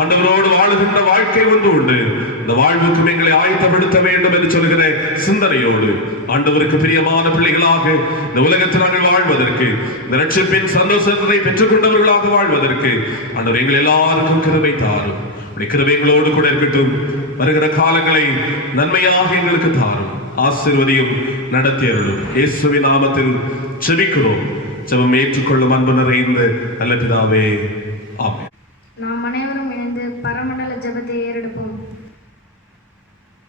ஆண்டவரோடு வாழுகின்ற வாழ்க்கை ஒன்று உண்டு. இந்த வாழ்வுக்கும் எங்களை ஆயத்தப்படுத்த வேண்டும் என்று சொல்கிற சிந்தனையோடு ஆண்டவருக்கு பிரியமான பிள்ளைகளாக இந்த உலகத்தில் நாங்கள் வாழ்வதற்கு, இந்த ரட்சிப்பின் சந்தோஷத்தை பெற்றுக் கொண்டவர்களாக வாழ்வதற்கு ஆண்டவர் எங்கள் எல்லாருக்கும் கிருபை தாரும். கிருபை எங்களோடு கூட இருக்கட்டும். வருகிற காலங்களை நன்மையாக எங்களுக்கு தாரும். ஆசீர்வதியும், நடத்தியருளும். இயேசுவின் நாமத்தில் ஜெபிக்கிறோம். ஜெபம் ஏற்றுக்கொள்ளும் அன்பு நிறைந்த நல்ல பிதாவே, ஆமென். நாம் அனைவரும் இணைந்து பரமண்டல ஜெபத்தை ஏறெடுப்போம்.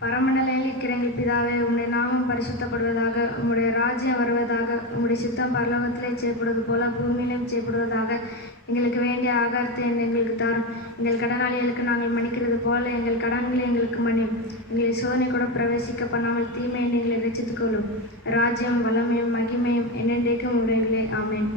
பரமண்டலில் இருக்கிற எங்கள் பிதாவே, உம்முடைய நாமம் பரிசுத்தப்படுவதாக, உம்முடைய ராஜ்யம் வருவதாக, உம்முடைய சித்தம் பரலோகத்திலே செய்யப்படுவது போல பூமியிலும் செய்யப்படுவதாக. எங்களுக்கு வேண்டிய ஆகாரத்தை எங்களுக்கு தாரும். எங்கள் கடனாளிகளுக்கு நாங்கள் மன்னிக்கிறது போல எங்கள் கடன்களை எங்களுக்கு மன்னியும். எங்களை சோதனை கூட பிரவேசிக்க பண்ணாமல் தீமையை எங்களை ரட்சித்துக் கொள்ளும். ராஜ்யம், வல்லமையும், மகிமையும் என்னென்றைக்கும் உடையங்களே. ஆமென்.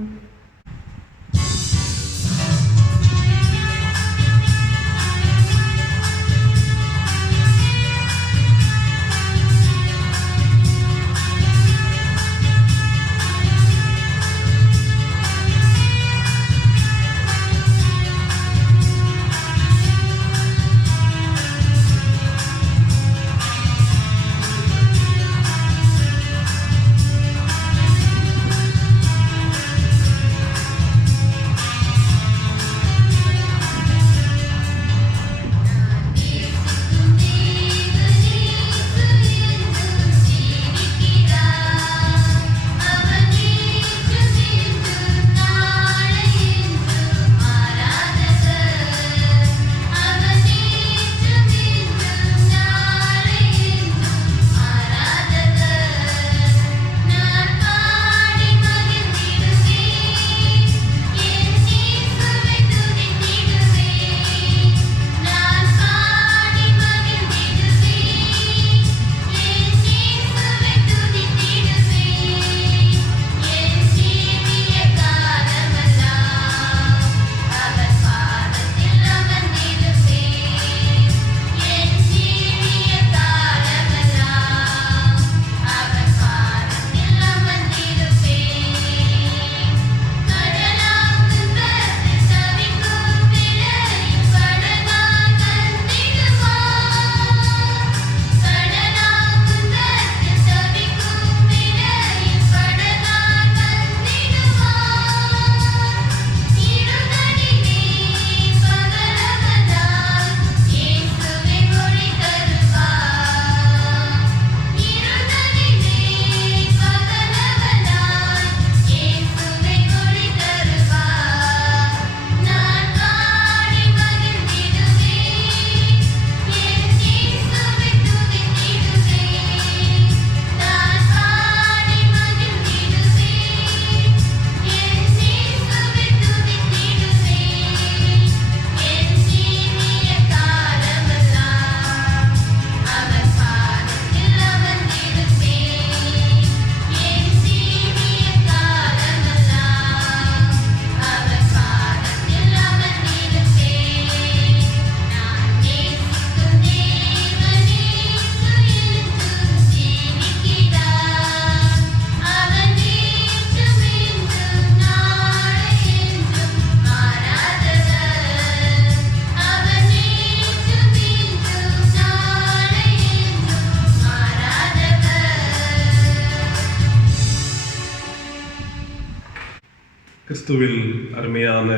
கிறிஸ்துவில் அருமையான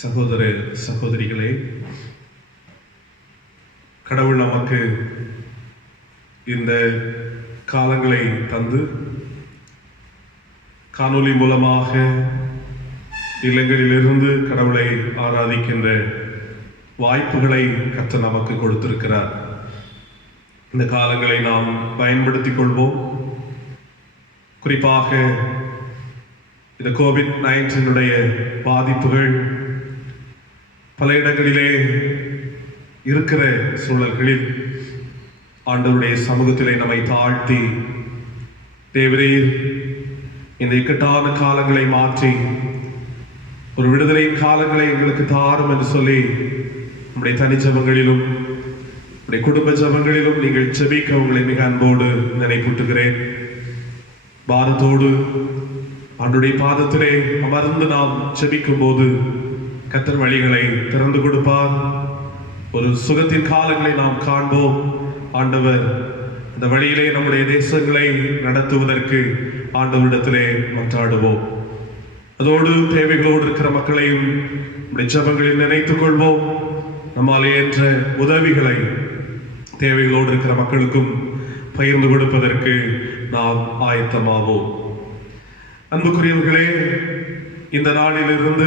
சகோதர சகோதரிகளே, கடவுள் நமக்கு இந்த காலங்களை தந்து காணொளி மூலமாக இல்லங்களிலிருந்து கடவுளை ஆராதிக்கின்ற வாய்ப்புகளை கர்த்தர் நமக்கு கொடுத்திருக்கிறார். இந்த காலங்களை நாம் பயன்படுத்திக் கொள்வோம். குறிப்பாக இந்த COVID-19 பாதிப்புகள் பல இடங்களிலே இருக்கிற சூழல்களில் ஆண்டவருடைய சமூகத்திலே நம்மை தாழ்த்தி, தேவரீர் இந்த இக்கட்டான காலங்களை மாற்றி ஒரு விடுதலை காலங்களை எங்களுக்கு தாரும் என்று சொல்லி நம்முடைய தனி ஜபங்களிலும் நம்முடைய குடும்ப ஜபங்களிலும் நீங்கள் ஜெபிக்க உங்களை மிக அன்போடு நினைப்பூட்டுகிறேன். பாரத்தோடு ஆண்டுடைய பாதத்திலே அமர்ந்து நாம் ஜெபிக்கும் போது கர்த்தர் வழிகளை திறந்து கொடுப்பார். ஒரு சுகத்தின் காலங்களை நாம் காண்போம். ஆண்டவர் அந்த வழியிலே நம்முடைய தேசங்களை நடத்துவதற்கு ஆண்டவரிடத்திலே மன்றாடுவோம். அதோடு தேவைகளோடு இருக்கிற மக்களையும் நம்முடைய ஜெபங்களில் நினைத்துக் கொள்வோம். நம்மால் என்ற உதவிகளை தேவைகளோடு இருக்கிற மக்களுக்கும் பகிர்ந்து கொடுப்பதற்கு நாம் ஆயத்தமாவோம். அன்புக்குரியவர்களே, இந்த நாளிலிருந்து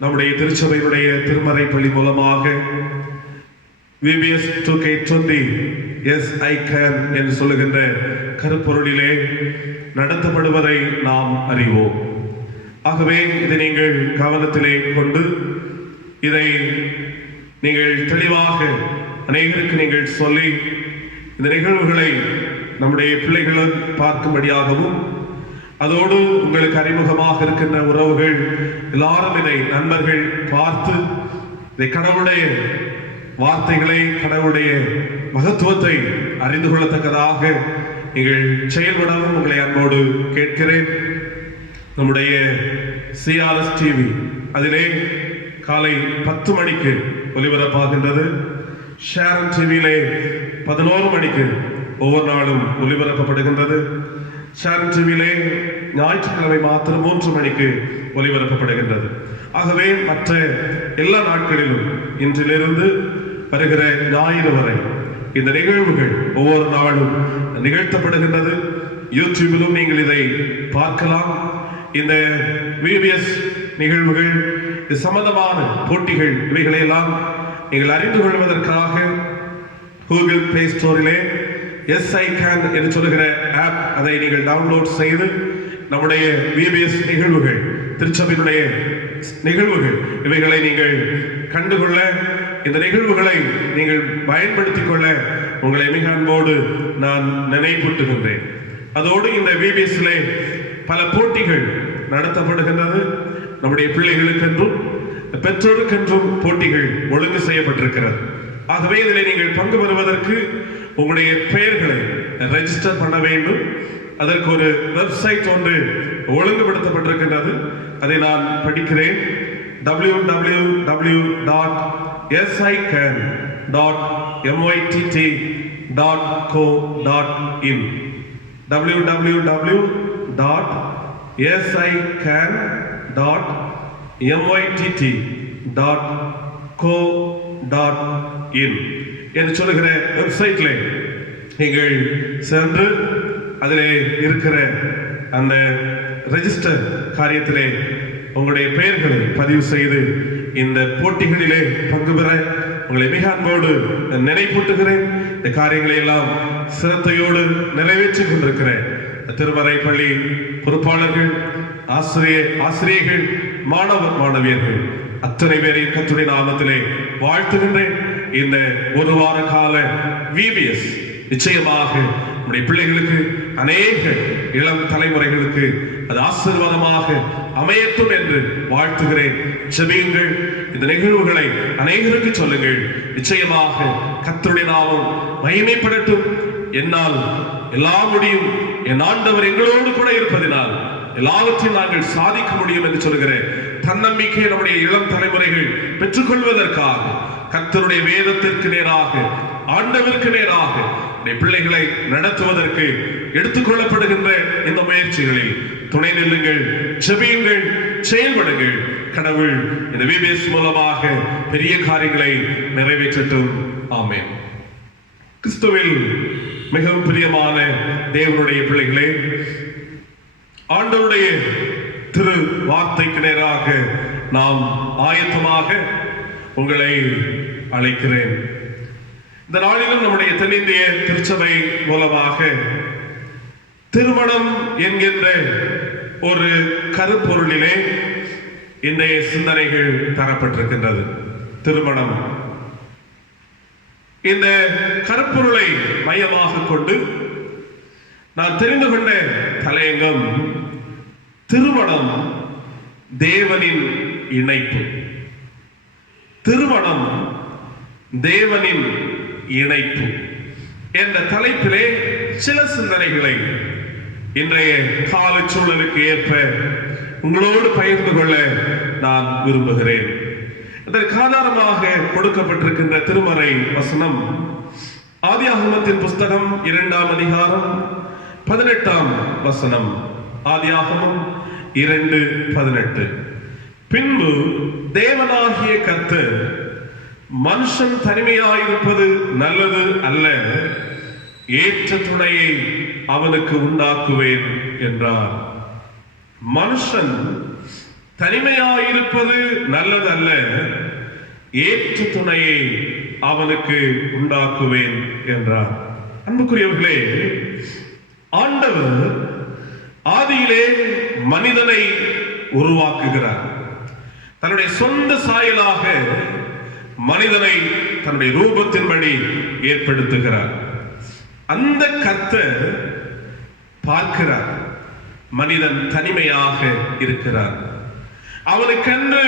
நம்முடைய திருச்சபையினுடைய திருமறை பள்ளி மூலமாக VBS 2K20 Yes I Can என்று சொல்லுகின்ற கருப்பொருளிலே நடத்தப்படுவதை நாம் அறிவோம். ஆகவே இதை நீங்கள் கவனத்திலே கொண்டு இதை நீங்கள் தெளிவாக அநேகருக்கு நீங்கள் சொல்லி இந்த நிகழ்வுகளை நம்முடைய பிள்ளைகளும் பார்க்கும்படியாகவும், அதோடு உங்களுக்கு அறிமுகமாக இருக்கின்ற உறவுகள் எல்லாரும் இதை நண்பர்கள் பார்த்து இதை கடவுளுடைய வார்த்தைகளை, கடவுளுடைய மகத்துவத்தை அறிந்து கொள்ளத்தக்கதாக நீங்கள் செயல்படவும் உங்களை அன்போடு கேட்கிறேன். நம்முடைய CRS TV அதிலே காலை 10 மணிக்கு ஒலிபரப்பாகின்றது. ஷேரன் டிவியிலே 11 மணிக்கு ஒவ்வொரு நாளும் ஒலிபரப்பப்படுகின்றது. ஷேரன் டிவியிலே ஞாயிற்றுக்கிழமை மாத்திரம் 3 மணிக்கு ஒலிபரப்பப்படுகின்றது. ஆகவே மற்ற எல்லா நாட்களிலும் இன்றிலிருந்து வருகிற ஞாயிறு வரை இந்த நிகழ்வுகள் ஒவ்வொரு நாளும் நிகழ்த்தப்படுகின்றது. யூடியூபிலும் நீங்கள் இதை பார்க்கலாம். இந்த VBS நிகழ்வுகள், இது சம்பந்தமான போட்டிகள், இவைகளையெல்லாம் நீங்கள் அறிந்து கொள்வதற்காக கூகுள் பிளே ஸ்டோரிலே Yes I Can என்று சொல்லுகிற ஆப், அதை நீங்கள் டவுன்லோட் செய்து நம்முடைய VBS நிகழ்வுகள், திருச்சபையினுடைய நிகழ்வுகள், இவைகளை நீங்கள் கண்டுகொள்ள, இந்த நிகழ்வுகளை நீங்கள் பயன்படுத்திக் கொள்ள உங்களை மிக அன்போடு நான் நினைப்பூட்டுகின்றேன். அதோடு இந்த VBSலே பல போட்டிகள் நடத்தப்படுகின்றது. நம்முடைய பிள்ளைகளுக்கென்றும் பெற்றோருக்கென்றும் போட்டிகள் ஒழுங்கு செய்யப்பட்டிருக்கிறது. ஆகவே இதில் நீங்கள் பங்கு பெறுவதற்கு உங்களுடைய பெயர்களை ரெஜிஸ்டர் பண்ண வேண்டும். அதற்கு ஒரு வெப்சைட் ஒன்று ஒழுங்குபடுத்தப்பட்டிருக்கின்றது. அதை நான் படிக்கிறேன். www.sican.mytt.co.in www.sican.mytt.co.in என்று சொல்லுகிற வெப்சைட்ல நீங்கள் சென்று அதிலே இருக்கிற அந்த ரெஜிஸ்டர் காரியத்திலே உங்களுடைய பெயர்களை பதிவு செய்து இந்த போட்டிகளிலே பங்கு பெற உங்களை மிக அன்போடு நினைப்பூட்டுகிறேன். இந்த காரியங்களை எல்லாம் சிரத்தையோடு நிறைவேற்றிக் கொண்டிருக்கிற திருமறை பள்ளி பொறுப்பாளர்கள், ஆசிரியர்கள், மாணவியர்கள் அத்தனை பேரையும் கர்த்தருடைய நாமத்திலே வாழ்த்துகின்றேன். இந்த ஒரு வார கால VBS நிச்சயமாக நம்முடைய பிள்ளைகளுக்கு, அநேக இளம் தலைமுறைகளுக்கு அது ஆசீர்வாதமாக அமையட்டும் என்று வாழ்த்துகிறேன். ஜெபியுங்கள். இந்த நிகழ்வுகளை அநேகருக்கு சொல்லுங்கள். நிச்சயமாக கர்த்தருடைய நாமம் மகிமைப்படட்டும். என்னால் எல்லாம் முடியும், என் ஆண்டவர் எங்களோடு கூட இருப்பதினால் எல்லாவற்றையும் நாங்கள் சாதிக்க முடியும் என்று சொல்கிற தன்னம்பிக்கை நம்முடைய இளம் தலைமுறைகள் பெற்றுக்கொள்வதற்காக கர்த்தருடைய வேதத்திற்கு நேராக, ஆண்டவருக்கு நேராக பிள்ளைகளை நடத்துவதற்கு எடுத்துக்கொள்ளப்படுகின்ற இந்த முயற்சிகளில் துணை நில்லுங்கள், ஜெபியுங்கள், செயல்படுங்கள். கடவுள் இந்த VBS மூலமாக பெரிய காரியங்களை நிறைவேற்றட்டும். ஆமென். கிறிஸ்துவில் மிகவும் பிரியமான தேவனுடைய பிள்ளைகளே, ஆண்டவருடைய திரு வார்த்தைக்கு நேராக நாம் ஆயத்தமாக உங்களை அழைக்கிறேன். இந்த நாளிலும் நம்முடைய தென்னிந்திய திருச்சபை மூலமாக திருமணம் என்கின்ற ஒரு கருப்பொருளிலே இன்றைய சிந்தனைகள் தரப்பட்டிருக்கின்றது. திருமணம் இந்த கருப்பொருளை மையமாக கொண்டு நான் தெரிந்து கொண்ட தலையங்கம் திருமணம் தேவனின் இணைப்பு. திருமணம் தேவனின் இணைப்பு என்ற தலைப்பிலே சில சிந்தனைகளை இன்றைய கால சூழலுக்கு ஏற்ப உங்களோடு பகிர்ந்து கொள்ள நான் விரும்புகிறேன். இதற்கு ஆதாரமாக கொடுக்கப்பட்டிருக்கின்ற திருமறை வசனம் ஆதியாகமத்தின் புஸ்தகம் 2ஆம் அதிகாரம் 18ஆம் வசனம். ஆதியாகமம் 2:18. பின்பு தேவனாகிய கர்த்தர் மனுஷன் தனிமையாயிருப்பது நல்லது அல்ல, ஏற்ற துணையை அவனுக்கு உண்டாக்குவேன் என்றார். மனுஷன் தனிமையாயிருப்பது நல்லது அல்ல, ஏற்ற துணையை அவனுக்கு உண்டாக்குவேன் என்றார். அன்புக்குரியவர்களே, ஆண்டவர் ஆதியிலே மனிதனை உருவாக்குகிறார். தன்னுடைய சொந்த சாயலாக மனிதனை தன்னுடைய ரூபத்தின்படி ஏற்படுத்துகிறார். அந்த கர்த்தர் பார்க்கிறார், மனிதன் தனிமையாக இருக்கிறார். அவனுக்கென்று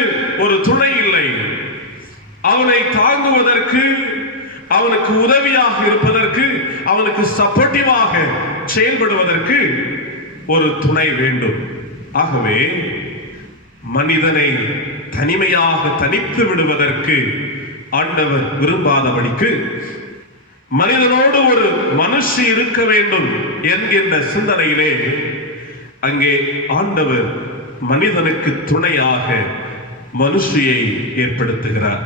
ஒரு துணை இல்லை. அவனை தாங்குவதற்கு, அவனுக்கு உதவியாக இருப்பதற்கு, அவனுக்கு சப்போர்ட்டிவாக செயல்படுவதற்கு ஒரு துணை வேண்டும். ஆகவே மனிதனை தனிமையாக தனித்து விடுவதற்கு ஆண்டவர் விரும்பாதபடிக்கு மனிதனோடு ஒரு மனுஷி இருக்க வேண்டும் என்கின்ற சிந்தனையிலே அங்கே ஆண்டவர் மனிதனுக்கு துணையாக மனுஷியை ஏற்படுத்துகிறார்.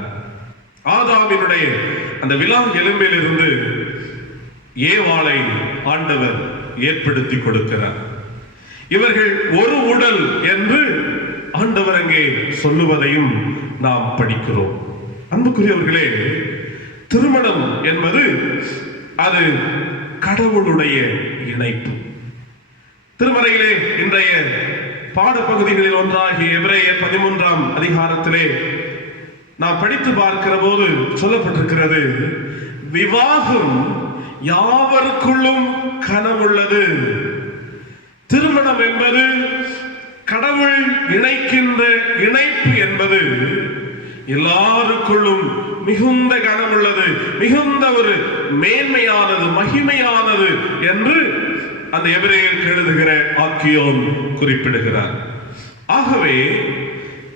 ஆதாமினுடைய அந்த விலாங் எலும்பிலிருந்து ஏவாளை ஆண்டவர் ஏற்படுத்தி கொடுக்கிறார். இவர்கள் ஒரு உடல் என்று ஆண்டவர் அங்கே சொல்லுவதையும் நாம் படிக்கிறோம். அன்புக்குரியவர்களே, திருமணம் என்பது அது கடவுளுடைய இணைப்பு. திருமறையிலே இன்றைய பாடப்பகுதிகளில் ஒன்றாகிய எபிரேயர் 13ஆம் அதிகாரத்திலே நாம் படித்து பார்க்கிற போது சொல்லப்பட்டிருக்கிறது, விவாகம் யாவருக்குள்ளும் கனவுள்ளது. திருமணம் என்பது கடவுள் இணைக்கின்ற இணைப்பு என்பது எல்லாருக்குள்ளும் மிகுந்த கனமுள்ளது, மிகுந்த ஒரு மேன்மையானது, மகிமையானது என்று அந்த எபிரேயருக்கு எழுதுகிற ஆக்கியோன் குறிப்பிடுகிறார். ஆகவே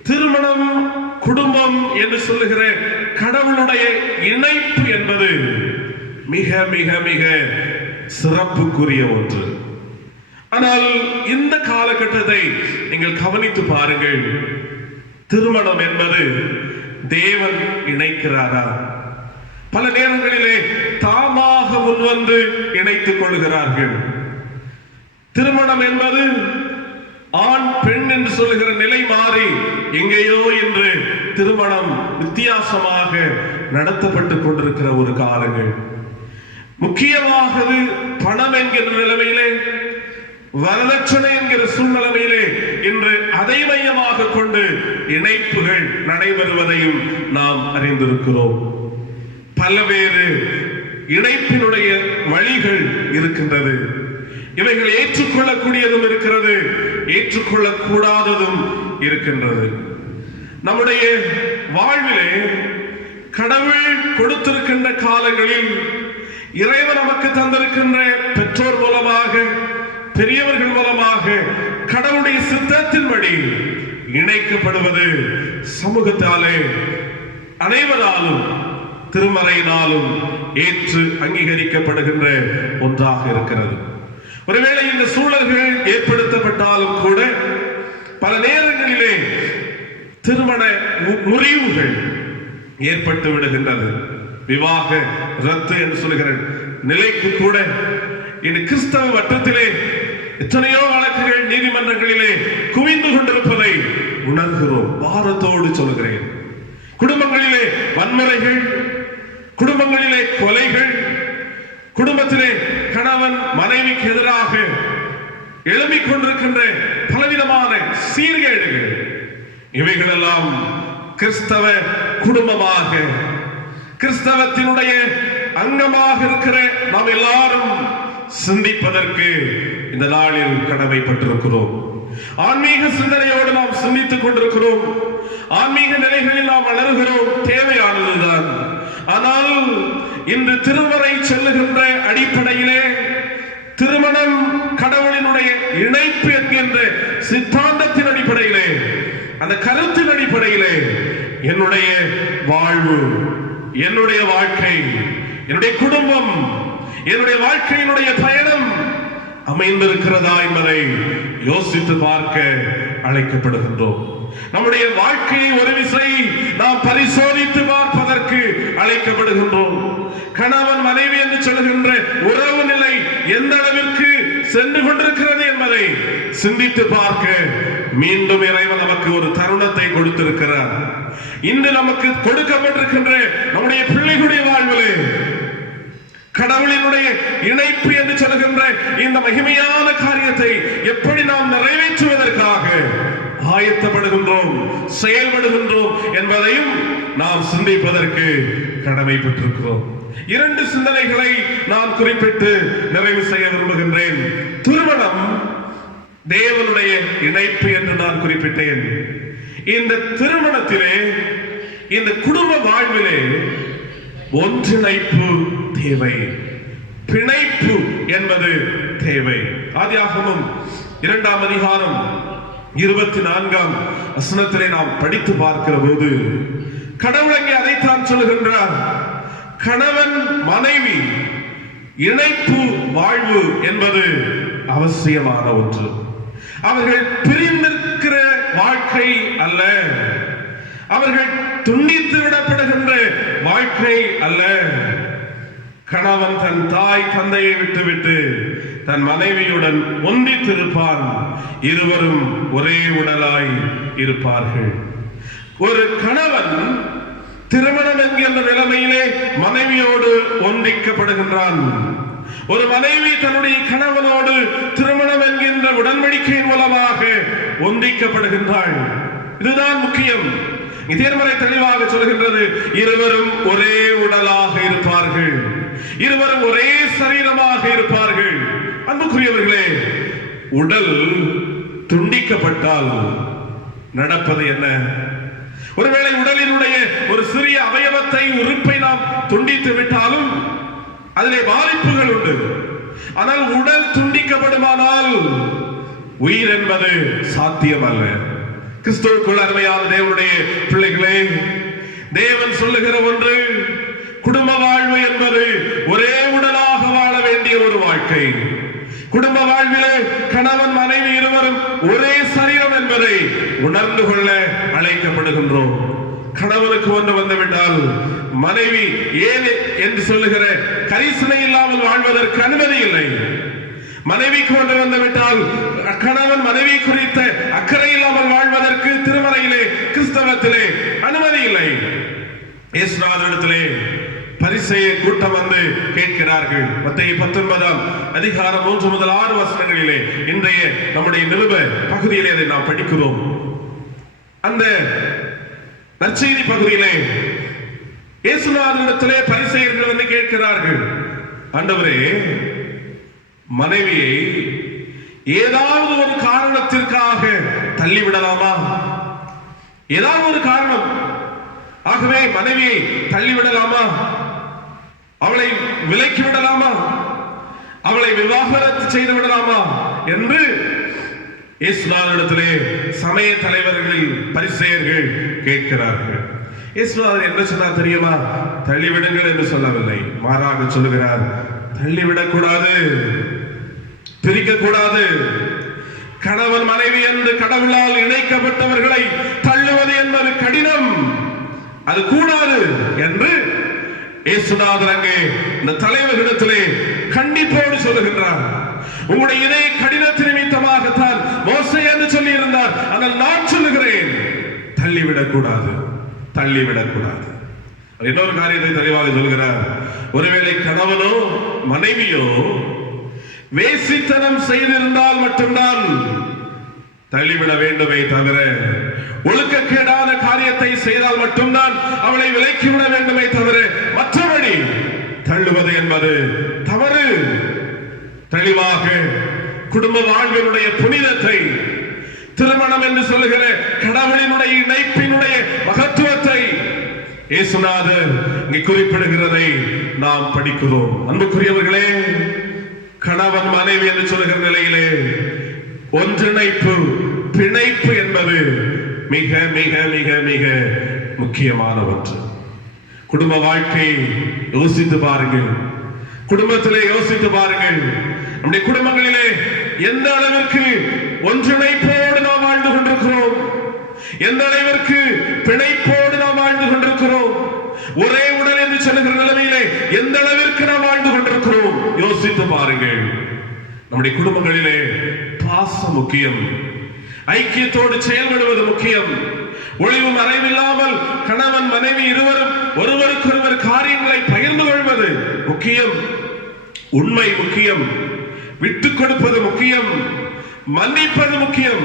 திருமணம், குடும்பம் என்று சொல்லுகிற கடவுளுடைய இணைப்பு என்பது மிக மிக மிக சிறப்புக்குரிய ஒன்று. ஆனால் இந்த காலகட்டத்தை நீங்கள் கவனித்து பாருங்கள். திருமணம் என்பது தேவன் இணைக்கிறாரா? பல நேரங்களிலே தாமாக முன்வந்து இணைத்துக் கொள்கிறார்கள். திருமணம் என்பது ஆண் பெண் என்று சொல்லுகிற நிலை மாறி எங்கேயோ இன்று திருமணம் வித்தியாசமாக நடத்தப்பட்டுக் கொண்டிருக்கிற ஒரு காலங்கள். முக்கியமாக பணம் என்கிற நிலைமையிலே, வரதட்சணை என்கிற சூழ்நிலையிலே இன்று அதை மையமாக கொண்டு இணைப்புகள் நடைபெறுவதையும் நாம் அறிந்திருக்கிறோம். பல்வேறு இணைப்பினுடைய வழிகள் இருக்கின்றது. இவைகள் ஏற்றுக்கொள்ளக்கூடியதும் இருக்கிறது, ஏற்றுக்கொள்ளக்கூடாததும் இருக்கின்றது. நம்முடைய வாழ்விலே கடவுள் கொடுத்திருக்கின்ற காலங்களில் இறைவன் நமக்கு தந்திருக்கின்ற பெற்றோர் மூலமாக, பெரியவர்கள் மூலமாக கடவுளுடைய சித்தத்தின்படி இணைக்கப்படுவது சமூகத்தாலே அனைவராலும் திருமறையினாலும் ஏற்று அங்கீகரிக்கப்படுகின்ற ஒன்றாக இருக்கிறது. ஒருவேளை இந்த சூழல்கள் ஏற்படுத்தப்பட்டாலும் கூட பல நேரங்களிலே திருமண முறிவுகள் ஏற்பட்டு விடுகின்றது. விவாக ரத்து என்று சொல்லுகிற நிலைக்கு கூட இந்த கிறிஸ்தவ வட்டத்திலே எத்தனையோ வழக்குகள் நீதிமன்றங்களிலே குவிந்து கொண்டிருப்பதை உணர்கிறோம். பாரத்தோடு சொல்கிறேன். குடும்பங்களிலே வன்முறைகள், குடும்பங்களிலே கொலைகள், குடும்பத்திலே கணவன் மனைவிக்கு எதிராக எழும்பிக் கொண்டிருக்கின்ற பலவிதமான சீர்கேடுகள், இவைகளெல்லாம் கிறிஸ்தவ குடும்பமாக, கிறிஸ்தவத்தினுடைய அங்கமாக இருக்கிற நாம் எல்லாரும் சிந்திப்பதற்கு இந்த நாளில் கடமைப்பட்டிருக்கிறோம். ஆன்மீக சிந்தனையோடு நாம் சிந்தித்துக் கொண்டிருக்கிறோம். ஆன்மீக நிலைகளில் நாம் வளர்கிறோம், தேவையானதுதான். ஆனால் இன்று திருமறை செல்லுகின்ற அடிப்படையிலே திருமணம் கடவுளினுடைய இணைப்பு என்கின்ற சித்தாந்தத்தின் அடிப்படையிலே, அந்த கருத்தின் அடிப்படையிலே என்னுடைய வாழ்வு, என்னுடைய வாழ்க்கை, என்னுடைய குடும்பம், என்னுடைய வாழ்க்கையினுடைய பயணம் அமைந்திருக்கிறதா என்பதை யோசித்து பார்க்க அழைக்கப்படுகின்றோம். நம்முடைய வாழ்க்கையை ஒரு விசை நாம் பரிசோதித்து பார்ப்பதற்கு அழைக்கப்படுகின்றோம். கணவன் மனைவி என்று சொல்கின்ற உறவு நிலை எந்த அளவிற்கு சென்று கொண்டிருக்கிறது என்பதை சிந்தித்து பார்க்க மீண்டும் இறைவன் நமக்கு ஒரு தருணத்தை கொடுத்திருக்கிறார். இன்று நமக்கு கொடுக்கப்பட்டிருக்கின்ற நம்முடைய பிள்ளைகளுடைய வாழ்விலே கடவுளினுடைய இணைப்பு என்று சொல்கின்ற இந்த மகிமையான காரியத்தை எப்படி நாம் நிறைவேற்றுவதற்காக ஆயத்தப்படுகின்றோம், செயல்படுகின்றோம் என்பதையும் நாம் சிந்திப்பதற்கு கடமைப்பட்டிருக்கிறோம். 2 சிந்தனைகளை நான் குறிப்பிட்டு நிறைவு செய்ய விரும்புகின்றேன். திருமணம் தேவனுடைய இணைப்பு என்று நான் குறிப்பிட்டேன். இந்த திருமணத்திலே, இந்த குடும்ப வாழ்விலே ஒன்றிணைப்பு தேவை, பிணைப்பு என்பது தேவை. ஆதியாகமம் 2ஆம் அதிகாரம் 24ஆம் வசனத்திலே நாம் படித்து பார்க்கிற போது கடவுள் அங்கே அதைத்தான் சொல்லுகின்றார். கணவன் மனைவி இணைப்பு வாழ்வு என்பது அவசியமான ஒன்று. அவர்கள் பிரிந்திருக்கிற வாழ்க்கை அல்ல, அவர்கள் துண்டித்து விடப்படுகின்ற வாழ்க்கை அல்ல. கணவன் தன் தாய் தந்தையை விட்டுவிட்டு தன் மனைவியுடன் ஒன்றித்திருப்பான். இருவரும் ஒரே உடலாய் இருப்பார்கள். ஒரு கணவன் திருமணம் என்கின்ற நிலைமையிலே மனைவியோடு ஒன்றிக்கப்படுகின்றான். ஒரு மனைவி தன்னுடைய கணவனோடு திருமணம் என்கின்ற உடன்படிக்கையின் மூலமாக ஒன்றிக்கப்படுகின்றாள். இதுதான் முக்கியம். இதேமுறை தெளிவாக சொல்கின்றது, இருவரும் ஒரே உடலாக இருப்பார்கள், இருவரும் ஒரே சரீரமாக இருப்பார்கள். அன்புக்குரியவர்களே, உடல் துண்டிக்கப்பட்டால் நடப்பது என்ன? ஒருவேளை உடலினுடைய ஒரு சிறிய அவயவத்தை, உறுப்பை நாம் துண்டித்து விட்டாலும் அதிலே பாதிப்புகள் உண்டு. ஆனால் உடல் துண்டிக்கப்படுமானால் உயிர் என்பது சாத்தியம் அல்ல. கிறிஸ்துவுக்குள் அருமையான தேவனுடைய பிள்ளைகளே, தேவன் சொல்லுகிற ஒன்று, குடும்ப வாழ்வு என்பது ஒரே உடலாக வாழ வேண்டிய ஒரு வாழ்க்கை. குடும்ப வாழ்விலே கணவன் மனைவி இருவரும் ஒரே சரீரம் என்பதை உணர்ந்து கொள்ள அழைக்கப்படுகின்றோம். கணவனுக்கு ஒன்று வந்துவிட்டால் மனைவி ஏன் என்று சொல்லுகிற கரிசனை இல்லாமல் வாழ்வதற்கு அனுமதி இல்லை. மனைவிக்கு ஒன்று வந்துவிட்டால் கணவன் மனைவி குறித்த அக்கறை இல்லாமல் வாழ்வதற்கு திருமறையிலே, கிறிஸ்தவத்திலே அனுமதி இல்லை. இயேசுநாதரிடத்திலே பரிசேயர் கூட்டம் வந்து கேட்கிறார்கள். மத்தேயு 19ஆம் அதிகாரம் 3 முதல் 6 வசனங்களிலே இன்றைய நம்முடைய நிருப பகுதியிலே அதை நாம் படிக்கிறோம். அந்த நற்செய்தி பகுதியிலே இயேசுநாதரிடத்திலே பரிசேயர்கள் வந்து கேட்கிறார்கள், ஆண்டவரே, மனைவியை ஏதாவது ஒரு காரணத்திற்காக தள்ளிவிடலாமா? ஏதாவது ஒரு காரணம், ஆகவே மனைவியை தள்ளிவிடலாமா? அவளை விலக்கி விடலாமா? அவளை விவாகரத்து செய்து விடலாமா என்று இயேசுநாதரிடத்திலே சமய தலைவர்களில் பரிசேயர்கள் கேட்கிறார்கள். இயேசுநாதர் என்ன சொன்னார் தெரியுமா? தள்ளிவிடுங்கள் என்று சொல்லவில்லை, மாறாக சொல்லுகிறார், தள்ளிவிடக்கூடாது, பிரிக்க கூடாது. கணவன் மனைவி என்று கடவுளால் இணைக்கப்பட்டவர்களை தள்ளுவது என்பது கடினம், அது கூடாது என்று இயேசுநாதர் அங்கே இந்த தலைவர்களிடத்திலே கண்டிப்போடு சொல்லுகின்றார். உங்களுடைய இதே கடினத்தின் நிமித்தமாகத்தான் மோசே என்று சொல்லி இருந்தார். ஆனால் நான் சொல்லுகிறேன், தள்ளிவிடக் கூடாது, தள்ளிவிடக் கூடாது. இன்னொரு காரியத்தை தெளிவாக சொல்கிறார். ஒருவேளை கணவனோ மனைவியோ வேசித்தனம் செய்திருந்தால் மட்டும்தான் தள்ளிவிட வேண்டுமே தவிர, ஒழுக்கக்கேடான காரியத்தை செய்தால் மட்டும்தான் அவளை விலக்கிவிட வேண்டுமே தவிர, மற்றபடி தள்ளுவது என்பது தவறு. தெளிவாக குடும்ப வாழ்வினுடைய புனிதத்தை, திருமணம் என்று சொல்லுகிற கடவுளினுடைய இணைப்பினுடைய மகத்துவத்தை இயேசுநாதர் இங்கே குறிப்பிடுகிறதை நாம் படிக்கிறோம். அன்புக்குரியவர்களே, கணவன் மனைவி என்று சொல்லுகிற நிலையிலே ஒன்றிணைப்பு, பிணைப்பு என்பது மிக மிக மிக மிக முக்கியமான ஒன்று. குடும்ப வாழ்க்கையை யோசித்து பாருங்கள், குடும்பத்திலே யோசித்து பாருங்கள். நம்முடைய குடும்பங்களிலே எந்த அளவிற்கு ஒன்றிணைப்போடு நாம் வாழ்ந்து கொண்டிருக்கிறோம், எந்த அளவிற்கு பிணைப்போடு நாம் வாழ்ந்து கொண்டிருக்கிறோம், ஒரே உடல் என்று சொல்லுகிற நிலைமையிலே எந்த அளவிற்கு நாம் வாழ்ந்து கொண்டிருக்கிறோம் யோசித்து பாருங்கள். நம்முடைய குடும்பங்களிலே பாசம் முக்கியம், ஐக்கியத்தோடு செயல்படுவது முக்கியம், ஒளிவு மறைவில்லாமல் கணவன் மனைவி இருவரும் ஒருவருக்கொருவர் காரியங்களை பகிர்ந்து கொள்வது முக்கியம், உண்மை முக்கியம், விட்டுக் கொடுப்பது முக்கியம், மன்னிப்பது முக்கியம்,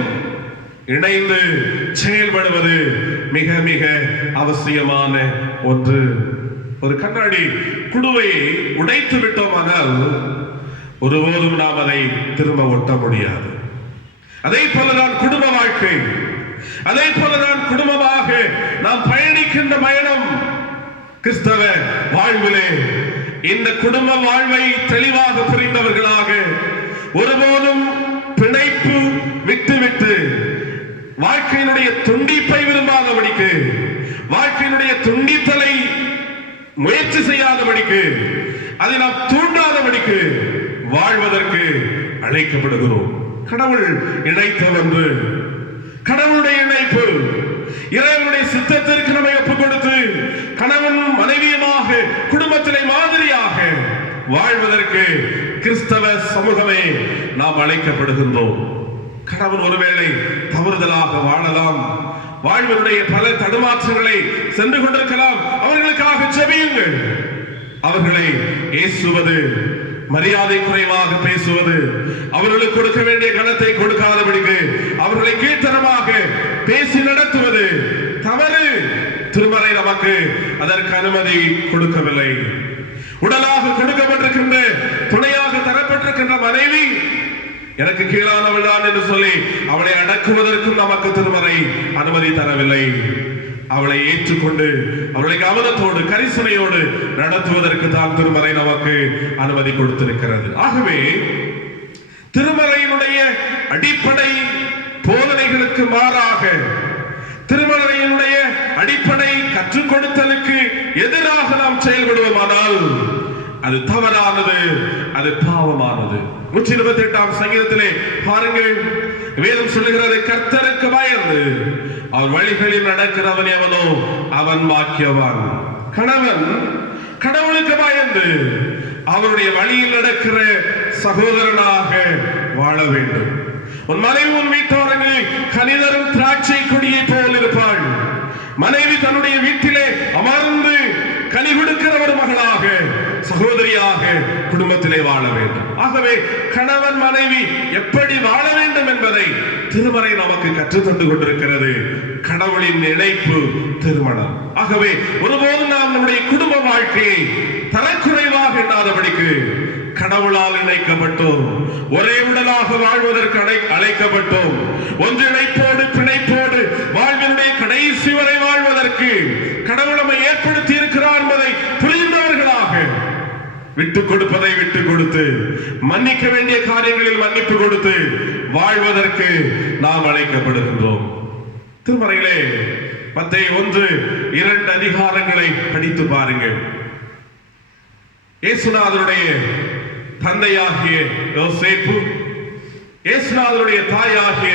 இணைந்து செயல்படுவது மிக மிக அவசியமான ஒன்று. ஒரு கண்ணாடி குடுவையை உடைத்து விட்டோமானால் ஒருபோதும் நாம் அதை திரும்ப ஒட்ட முடியாது. அதே போலதான் குடும்ப வாழ்க்கை, அதே போலதான் குடும்பமாக நாம் பயணிக்கின்ற பயணம். கிறிஸ்தவ வாழ்விலே இந்த குடும்ப வாழ்வை தெளிவாக புரிந்தவர்களாக ஒருபோதும் பிணைப்பு விட்டுவிட்டு வாழ்க்கையினுடைய துண்டிப்பை விரும்பாதபடிக்கு, வாழ்க்கையினுடைய துண்டித்தலை முயற்சி செய்யாதபடிக்கு, அதை நாம் தூண்டாதபடிக்கு வாழ்வதற்கு அழைக்கப்படுகிறோம். கடவுள் இணைத்தவன்று, கடவுளுடைய இணைப்பு, இறைவனுடைய சித்தத்திற்கு நம்மை ஒப்புக் கொடுத்து கணவனும் மனைவியுமாக குடும்பத்திலே மாதிரியாக வாழ்வதற்கு கிறிஸ்தவ சமூகமே நாம் அழைக்கப்படுகின்றோம். கணவன் ஒருவேளை தவறுதலாக வாழலாம், வாழ்வனுடைய பல தடுமாற்றங்களை சென்று கொண்டிருக்கலாம். அவர்களுக்காக ஜெபியுங்கள். அவர்களை ஏசுவது, மரியாதை குறைவாக பேசுவது, அவர்களுக்கு கொடுக்க வேண்டிய கனத்தை கொடுக்காதபடிக்கு அவர்களை கீழ்த்தரமாக பேசி நடத்துவது தவறு. திருமறை நமக்கு அதற்கு அனுமதி கொடுக்கவில்லை. உடலாக கொடுக்கப்பட்டிருக்கின்ற, துணையாக தரப்பட்டிருக்கின்ற மனைவி எனக்கு கீழானவள் தான் என்று சொல்லி அவளை அடக்குவதற்கும் நமக்கு திருமறை அனுமதி தரவில்லை. அவளை ஏற்றுக்கொண்டு அவளை கவனத்தோடு கரிசனையோடு நடத்துவதற்கு தான் திருமறை நமக்கு அனுமதி கொடுத்திருக்கிறது. ஆகவே திருமறையினுடைய அடிப்படை போதனைகளுக்கு மாறாக, திருமறையினுடைய அடிப்படை கற்றுக் கொடுத்தலுக்கு எதிராக நாம் செயல்படுவோமானால் அது தவறானது, அது பாவமானது. 128ஆம் சங்கீதத்திலே பாருங்கள், வேதம் சொல்லுகிறது, கர்த்தருக்கு பயந்து அவர் வழிகளில் நடக்கிறவன் எவனோ அவன் பாக்கியவான். கணவன் கடவுளுக்கு பயந்து அவருடைய வழியில் நடக்கிற சகோதரனாக வாழ வேண்டும். உன் மனைவி உன் வீட்டோரங்களில் கனிதரும் திராட்சை கொடியை போல் இருப்பாள். மனைவி தன்னுடைய வீட்டிலே அமர்ந்து கனி கொடுக்கிற ஒரு மகளாக, சகோதரியாக குடும்பத்திலே வாழ வேண்டும். ஆகவே கணவன் மனைவி எப்படி வாழ வேண்டும் என்பதை திருமறை நமக்கு கற்றுத்தந்து கொண்டிருக்கிறது. கடவுளின் இணைப்பு திருமணம். ஆகவே ஒருபோதும் நாம் நம்முடைய குடும்ப வாழ்க்கையை தரக்குறைவாக எண்ணாதபடிக்கு கடவுளால் இணைக்கப்பட்டோம், ஒரே உடலாக வாழ்வதற்கு அழைக்கப்பட்டோம், ஒன்றிணைப்போடு பிணைப்போடு வாழ்வினுடைய கடைசி வரை வாழ்வதற்கு கடவுள் நம்மை ஏற்படுத்தி இருக்கிறார் என்பதை புரிந்தவர்களாக விட்டுக் கொடுப்பதை விட்டுக் கொடுத்து, மன்னிக்க வேண்டிய காரியங்களில் மன்னிப்பு கொடுத்து வாழ்வதற்கு நாம் அழைக்கப்படுகின்றோம். திருமறையிலே மத்தேயு 1-2 அதிகாரங்களை படித்து பாருங்கள். இயேசுநாதருடைய தந்தையாகிய யோசேப்பு இயேசுநாதருடைய தாயாகிய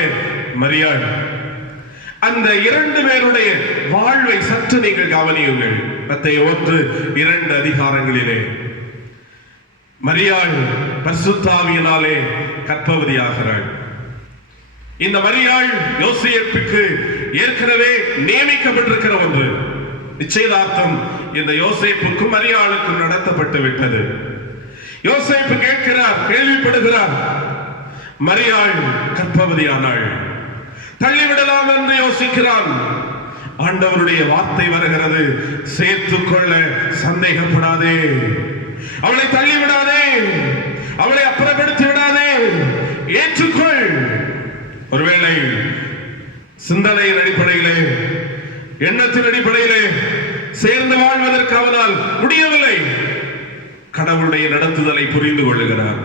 மரியாள். அந்த 2 பேருடைய வாழ்வை சற்று நீங்கள் கவனியுங்கள். மத்தேயு 1-2 அதிகாரங்களிலே மரியாள் பரிசுத்த ஆவியினாலே கர்ப்பவதியாகிறாள். இந்த மரியாள் யோசேப்புக்கு ஏற்கனவே நியமிக்கப்பட்டிருக்கிற ஒன்று. நிச்சயதார்த்தம் இந்த யோசேப்புக்கும் மரியாளுக்கும் நடத்தப்பட்டு விட்டது. யோசேப்பு கேட்கிறார், கேள்விப்படுகிறார், மரியாள் கர்ப்பவதியானாள், தள்ளிவிடலாம் என்று யோசிக்கிறான். ஆண்டவருடைய வார்த்தை வருகிறது, சேர்த்துக்கொள்ள சந்தேகப்படாதே, அவளை தள்ளிவிடாதே, அவளை அப்புறப்படுத்தி விடாதே, ஏற்றுக்கொள். ஒருவேளை சிந்தனையின் அடிப்படையிலே, எண்ணத்தின் அடிப்படையிலே சேர்ந்து வாழ்வதற்கு அவனால் முடியவில்லை. கடவுளுடைய நடத்துதலை புரிந்து கொள்ளுகிறார்,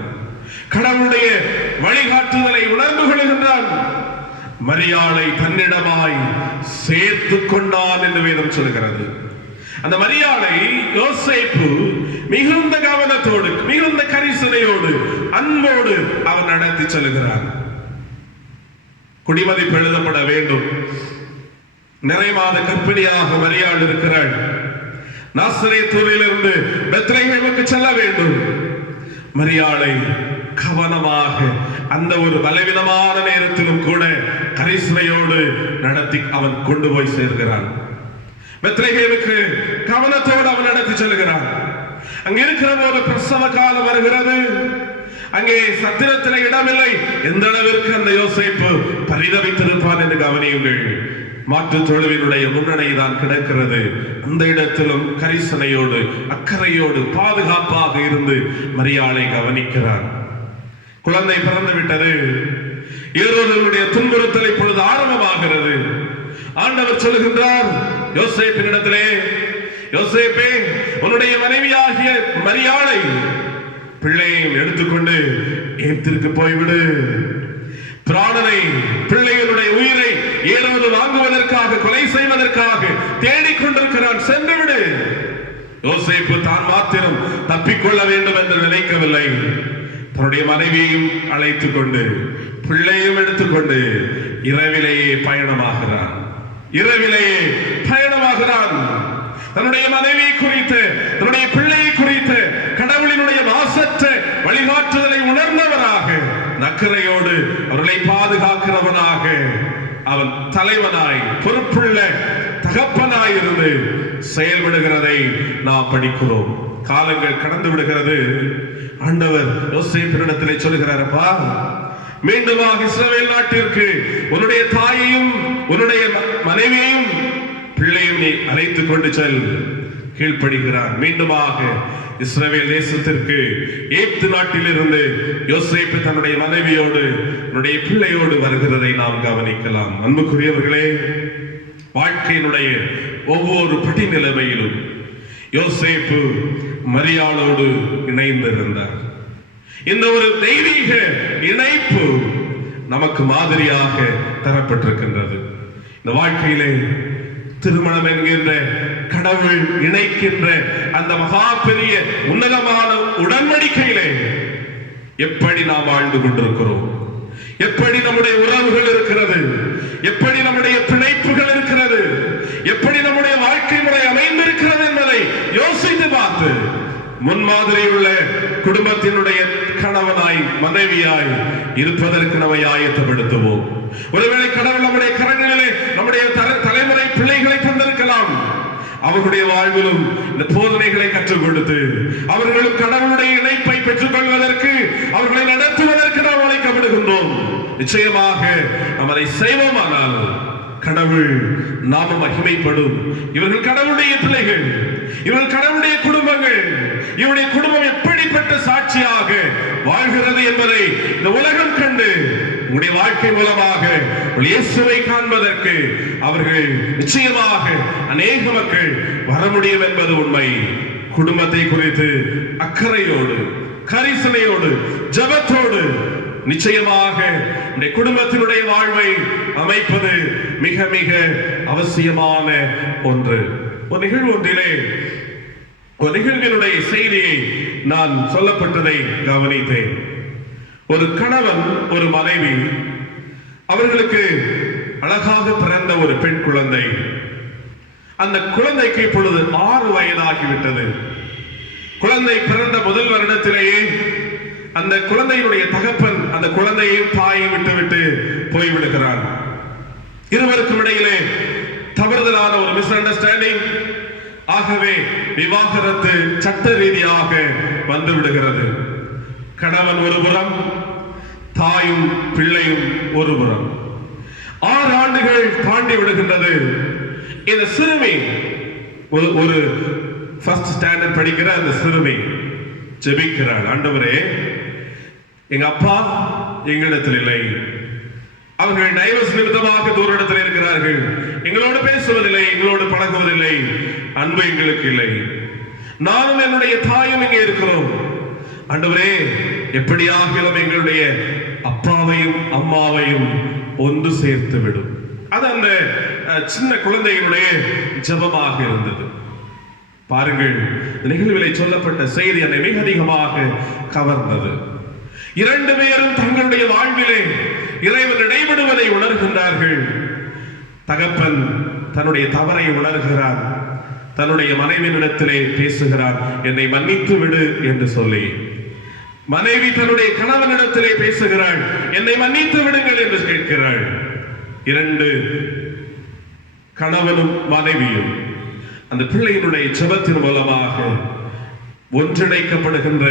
கடவுளுடைய வழிகாட்டுதலை உணர்ந்து கொள்ளுகின்றான். மரியாளை தன்னிடமாய் சேர்த்துக் கொண்டான் என்று வேதம் சொல்கிறது. அந்த மரியாளை யோசேப்பு மிகுந்த கவனத்தோடு, மிகுந்த கரிசனையோடு, அன்போடு அவன் நடத்தி செல்கிறான். குடிமதிப்பு எழுதப்பட வேண்டும். நிறைமாத கர்ப்பிணியாக மரியாள் இருக்கிறாள். நாசரேத்திலிருந்து பெத்லகேமுக்கு செல்ல வேண்டும். மரியாளை கவனமாக அந்த ஒரு பலவீனமான நேரத்திலும் கூட கரிசனையோடு நடத்தி அவன் கொண்டு போய் சேர்கிறான். பெத்லகேமுக்கு கவனத்தோடு அவன் நடத்தி செல்கிறான். அங்க இருக்கிற போது பிரசவ காலம் வருகிறது. அங்கே சத்திரத்தில் இடமில்லை. எந்த அளவிற்கு அந்த யோசேப்பு பரிதவித்திருப்பான் என்று கவனியுங்கள். மாற்றுத் தொழுவினுடைய முன்னணை தான் கிடக்கிறது. அந்த இடத்திலும் கரிசனையோடு, அக்கறையோடு, பாதுகாப்பாக இருந்து மரியாளை கவனிக்கிறார். குழந்தை பிறந்து விட்டது. ஏரோதுடைய துன்புறுத்தல் இப்பொழுது ஆரம்பமாகிறது. ஆண்டவர் சொல்லுகின்றார் யோசேப்பினிடத்திலே, யோசேப்பே, உன்னுடைய மனைவியாகிய மரியாளை பிள்ளையையும் எடுத்துக்கொண்டு எகிப்திற்கு போய்விடு. பிராணனை, பிள்ளைகளுடைய உயிரை ஏதாவது வாங்குவதற்காக, கொலை செய்வதற்காக தேடிக்கொண்டிருக்கிறான், சென்று விடு. யோசேப்பு தான் மாத்திரம் தப்பிக்கொள்ள வேண்டும் என்று நினைக்கவில்லை. தன்னுடைய மனைவியையும் அழைத்துக் கொண்டு, பிள்ளையும் எடுத்துக்கொண்டு இரவிலேயே பயணமாகிறான். இரவிலேயே பயணமாகிறான். தன்னுடைய மனைவியை குறித்து, தன்னுடைய பிள்ளையை குறித்து கடவுளினுடைய மாசற்ற வழிகாட்டுதலை உணர்ந்தவராக, நக்கரையோடு அவர்களை பாதுகாக்கிறவனாக, அவன் தலைவனாய், பொறுப்புள்ள தகப்பனாய் இருந்து செயல்படுகிறதை நாம் படிக்கிறோம். காலங்கள் கடந்து விடுகிறது. ஆண்டவர் யோசேப்பினிடத்திலே சொல்லுகிறாரப்பா, மீண்டுமாக இஸ்ரவேல் நாட்டிற்கு உன்னுடைய தாயையும் உன்னுடைய மனைவியையும் பிள்ளையும் நீ அழைத்துக் கொண்டு செல். கீழ்ப்படுகிறார். மீண்டுமாக இஸ்ரவேல் தேசத்திற்கு எகிப்து நாட்டிலிருந்து யோசேப்பு தன்னுடைய மனைவியோடு, தன்னுடைய பிள்ளையோடு வருகிறதை நாம் கவனிக்கலாம். அன்புக்குரியவர்களே, வாழ்க்கையினுடைய ஒவ்வொரு படிநிலைமையிலும் யோசேப்பு மரியாளோடு இணைந்திருந்தார். இந்த ஒரு தெய்வீக இணைப்பு நமக்கு மாதிரியாக தரப்பட்டிருக்கின்றது. இந்த வாழ்க்கையிலே திருமணம் என்கின்ற கடவுள் இணைக்கின்ற அந்த மகா பெரிய உன்னதமான உடன்படிக்கையிலே எப்படி நாம் வாழ்ந்து கொண்டிருக்கிறோம், எப்படி நம்முடைய உறவுகள் இருக்கிறது, எப்படி நம்முடைய பிணைப்புகள் இருக்கிறது, எப்படி நம்முடைய வாழ்க்கை முறை அமைந்திருக்கிறது என்பதை யோசித்து பார்த்து முன்மாதிரியுள்ள குடும்பத்தினுடைய கணவனாய், மனைவியாய் இருப்பதற்கு நம்மை ஆயத்தப்படுத்துவோம். ஒருவேளை கடவுள் நம்முடைய கரங்களிலே நம்முடைய தலைமுறை பிள்ளைகளை தந்திருக்கலாம். அவர்களுடைய வாழ்விலும் இந்த போதனைகளை கற்றுக் கொடுத்து அவர்களும் கடவுளுடைய இணைப்பை பெற்றுக் கொள்வதற்கு, அவர்களை நடத்துவதற்கு நாம் அழைக்கப்படுகின்றோம். நிச்சயமாக நாம் அதை செய்வோமானால் கடவுள் நாம மகிமைப்படும். இவர்கள் கடவுளுடைய பிள்ளைகள், இவர்கள் கடவுளுடைய குடும்பங்கள். இவருடைய குடும்பம் எப்படிப்பட்ட சாட்சியாக வாழ்கிறது என்பதை இந்த உலகம் கண்டு உங்களுடைய வாழ்க்கை மூலமாக இயேசுவை காண்பதற்கு அவர்கள் நிச்சயமாக அநேக மக்கள் வர முடியும் என்பது உண்மை. குடும்பத்தை குறித்து அக்கறையோடு, கரிசனையோடு, ஜபத்தோடு நிச்சயமாக இந்த குடும்பத்தினுடைய வாழ்வை அமைப்பது மிக மிக அவசியமான ஒன்று. ஒரு நிகழ்வு ஒன்றிலே, ஒரு நிகழ்வினுடைய செய்தியை நான் சொல்லப்பட்டதை கவனித்தேன். ஒரு கணவன் ஒரு மனைவி, அவர்களுக்கு அழகாக பிறந்த ஒரு பெண் குழந்தை. அந்த குழந்தைக்கு இப்பொழுது 6 வயதாகிவிட்டது. குழந்தை பிறந்த முதல் வருடத்திலேயே அந்த குழந்தையினுடைய தகப்பன் அந்த குழந்தையும் தாயை விட்டுவிட்டு போய்விடுகிறான். இருவருக்கும் இடையிலே தவறுதலான ஒரு மிஸ் அண்டர்ஸ்டாண்டிங். ஆகவே விவாகரத்து சட்ட ரீதியாக வந்து விடுகிறது. கணவன் ஒருபுறம், தாயும் பிள்ளையும் ஒருபுறம். 6 ஆண்டுகள் தாண்டி விடுகின்றது. இந்த சிறுமி ஒரு ஃபர்ஸ்ட் ஸ்டாண்டர்ட் படிக்கிற அந்த சிறுமி ஜெபிக்கிறாள், ஆண்டவரே, எங்க அப்பா எங்களிடத்தில் இல்லை, அவர்கள் டைவர்ஸ் நிமித்தமாக தூர இடத்தில் இருக்கிறார்கள், எங்களோடு பேசுவதில்லை, எங்களோடு பழகுவதில்லை, அன்பு எங்களுக்கு இல்லை, நானும் என்னுடைய தாயும் இங்கே இருக்கிறோம், ஆண்டவரே எப்படியாகிலும் எங்களுடைய அப்பாவையும் அம்மாவையும் ஒன்று சேர்த்து விடும். அது அந்த சின்ன குழந்தையினுடைய ஜெபமாக இருந்தது. பாருங்கள், நிகழ்விலே சொல்லப்பட்ட செய்தி என்னை மிக அதிகமாக கவர்ந்தது. 2 பேரும் தங்களுடைய வாழ்விலே இறைவன் இடைவிடுவதை உணர்கின்றார்கள். தகப்பன் தன்னுடைய தவறை உணர்கிறார், தன்னுடைய மனைவியிடத்திலே பேசுகிறார், என்னை மன்னித்து விடு என்று சொல்லி. மனைவி தன்னுடைய கணவனிடத்திலே பேசுகிறாள், என்னை மன்னித்து விடுங்கள் என்று கேட்கிறாள். 2 கணவனும் மனைவியும் அந்த பிள்ளையினுடைய ஜெபத்தின் மூலமாக ஒன்றிணைக்கப்படுகின்ற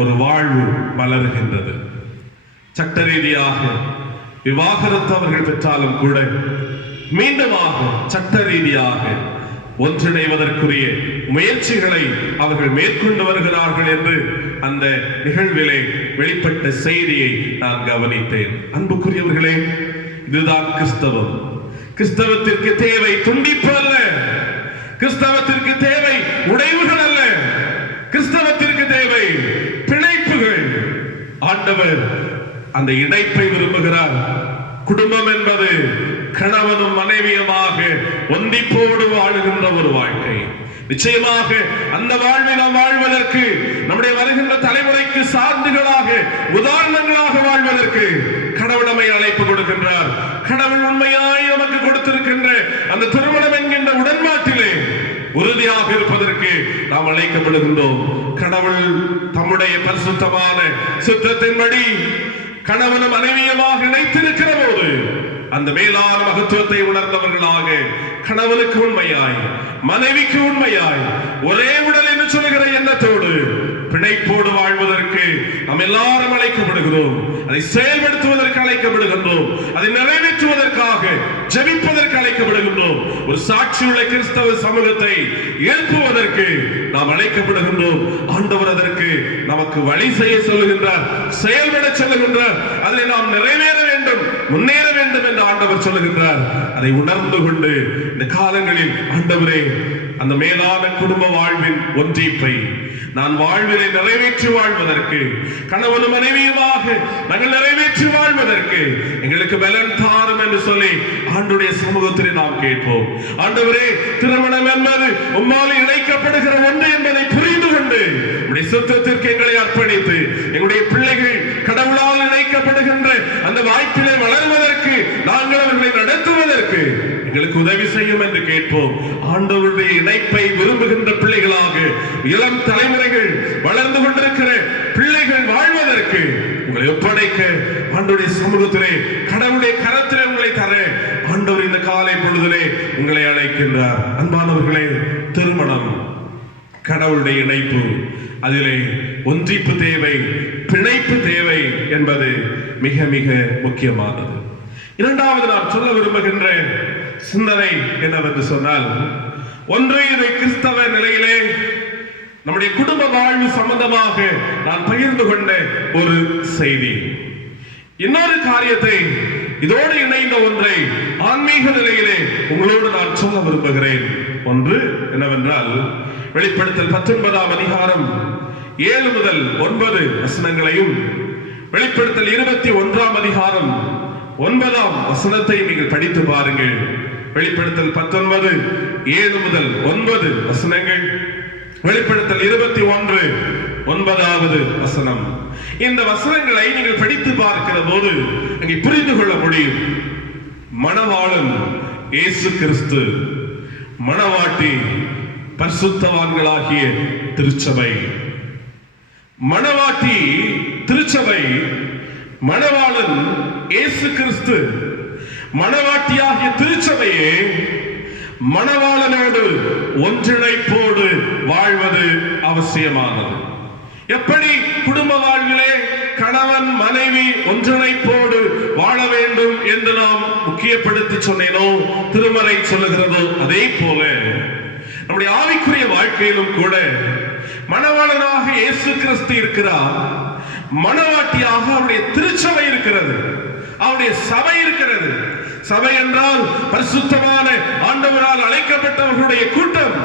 ஒரு வாழ்வு மலர்கின்றது. சட்ட ரீதியாக விவாகரத்து அவர்கள் பெற்றாலும் கூட மீண்டுமாக சட்ட ரீதியாக ஒன்றிணைவதற்குரிய முயற்சிகளை அவர்கள் மேற்கொண்டு வருகிறார்கள் என்று அந்த நிகழ்விலே வெளிப்பட்ட செய்தியை நான் கவனித்தேன். அன்புக்குரியவர்களே, இதுதான் கிறிஸ்தவம். கிறிஸ்தவத்திற்கு தேவை துண்டிப்பு அல்ல, கிறிஸ்தவத்திற்கு தேவை உடைவுகள் அல்ல, கிறிஸ்தவத்திற்கு தேவை பிணைப்புகள். ஆண்டவர் அந்த இணைப்பை விரும்புகிறார். குடும்பம் என்பது கணவனும் மனைவியுமாக ஒன்றிப்போடு வாழுகின்ற ஒரு வாழ்க்கை. நிச்சயமாக அந்த வாழ்வை நாம் வாழ்வதற்கு, நம்முடைய வருகின்ற தலைமுறைக்கு சான்றுகளாக உதாரணங்களாக வாழ்வதற்கு கடவுள் நம்மை அழைப்பு கொடுக்கின்றார். கடவுள் உண்மையாய் நமக்கு கொடுத்திருக்கின்ற அந்த திருமணம் என்கின்ற உடன்பாட்டிலே உறுதியாக இருப்பதற்கு நாம் அழைக்கப்படுகின்றோம். கடவுள் தம்முடைய பரிசுத்தமான சித்தத்தின்படி கணவனும் மனைவியுமாக இணைத்திருக்கிற போது அந்த மேலான மகத்துவத்தை உணர்ந்தவர்களாக கணவனுக்கு உண்மையாய் மனைவிக்கு உண்மையாய் ஒரே உடல் என்று சொல்லுகிற எண்ணத்தோடு பிணைப்போடு வாழ்வதற்கு நாம் எல்லாரும் அழைக்கப்படுகிறோம். அதை செயல்படுத்துவதற்கு அழைக்கப்படுகின்றோம். அதை நிறைவேற்றுவதற்காக ஜெபிப்பதற்கு அழைக்கப்படுகின்றோம். ஒரு சாட்சியுள்ள கிறிஸ்தவ சமூகத்தை எழுப்புவதற்கு நாம் அழைக்கப்படுகின்றோம். ஆண்டவர் அதற்கு நமக்கு வழி செய்ய சொல்லுகின்றார், செயல்பட சொல்லுகின்றார். அதில் நாம் நிறைவேற வேண்டும், முன்னேற வேண்டும் என்று ஆண்டவர் சொல்லுகின்றார். அதை உணர்ந்து கொண்டு இந்த காலங்களில் ஆண்டவரே, அந்த மேலான குடும்ப வாழ்வின் ஒன்றிப்பை நான் வாழ்விலை நிறைவேற்றி வாழ்வதற்கு, கணவனும் மனைவியுமாக நாங்கள் நிறைவேற்றி வாழ்வதற்கு எங்களுக்கு பலன் தாரும் என்று சொல்லி ஆண்டுடைய சமூகத்திலே நாம் கேட்போம். ஆண்டவரே, திருமணம் என்பது உம்மால் இணைக்கப்படுகிற ஒன்று என்பதை புரிந்து கொண்டு உம்முடைய சுத்தத்திற்கு எங்களை அர்ப்பணித்து எங்களுடைய பிள்ளைகள் கடவுளால் இணைக்கப்படுகின்ற அந்த வாய்ப்பிலே வளர்வதற்கு, நாங்கள் அவர்களை நடத்துவதற்கு எங்களுக்கு உதவி செய்யும் என்று கேட்போம். ஆண்டவருடைய இணைப்பை விரும்புகின்ற பிள்ளைகளாக இளம் தலைமுறைகள் வளர்ந்து கொண்டிருக்கிற பிள்ளைகள் வாழ்வதற்கு உங்களை ஒப்படைக்க ஆண்டவருடைய சமூகத்திலே கடவுளுடைய கரத்திலே உங்களை தர ஆண்டவர் இந்த காலை பொழுதிலே உங்களை அழைக்கின்றார். அன்பானவர்களே, திருமணம் கடவுளுடைய இணைப்பு, அதிலே ஒன்றிப்பு தேவை, பிணைப்பு தேவை என்பது மிக மிக முக்கியமானது. இரண்டாவது நான் சொல்ல விரும்புகின்ற சிந்தனை என்னவென்று சொன்னால், ஒன்று, இதை கிறிஸ்தவ நிலையிலே நம்முடைய குடும்ப வாழ்வு சம்பந்தமாக நான் பகிர்ந்து கொண்ட ஒரு செய்தி. இன்னொரு காரியத்தை, இதோடு இணைந்த ஒன்றை ஆன்மீக நிலையிலே உங்களோடு நான் சொல்ல விரும்புகிறேன். ஒன்று என்னவென்றால், வெளிப்படுத்தல் 19ஆம் அதிகாரம் 7 முதல் 9 வசனங்களையும், வெளிப்படுத்தல் 21ஆம் அதிகாரம் 9ஆம் வசனத்தை நீங்கள் படித்து பாருங்கள். வெளிப்படுத்தல் 19 7 முதல் 9 வசனங்கள், வெளிப்படுத்தல் 21 9வது வசனம். இந்த வசனங்களை நீங்கள் படித்து பார்க்கிற போது அங்கே புரிந்து கொள்ள முடியும். மணவாளன் இயேசு கிறிஸ்து, மணவாட்டி பரிசுத்தவான்களாகிய திருச்சபை. மணவாட்டி திருச்சபை, மணவாளன் இயேசு கிறிஸ்து. மணவாட்டியாகிய திருச்சபையே மணவாளனோடு ஒன்றிணைப்போடு வாழ்வது அவசியமானது. எப்படி குடும்ப வாழ்விலே கணவன் மனைவி ஒன்றிணைப்போடு வாழ வேண்டும் என்று நாம் முக்கியப்படுத்தி சொன்னேனோ, திருமறை சொல்லுகிறதோ, அதே போல நம்முடைய ஆவிக்குரிய வாழ்க்கையிலும் கூட மணவாளனாக இயேசு கிறிஸ்து இருக்கிறார், மணவாட்டியாக அவருடைய திருச்சபை இருக்கிறது, அவருடைய சபை இருக்கிறது. சபை என்றால் பரிசுத்தமான ஆண்டவரால் அழைக்கப்பட்டவர்களுடைய கூட்டம்.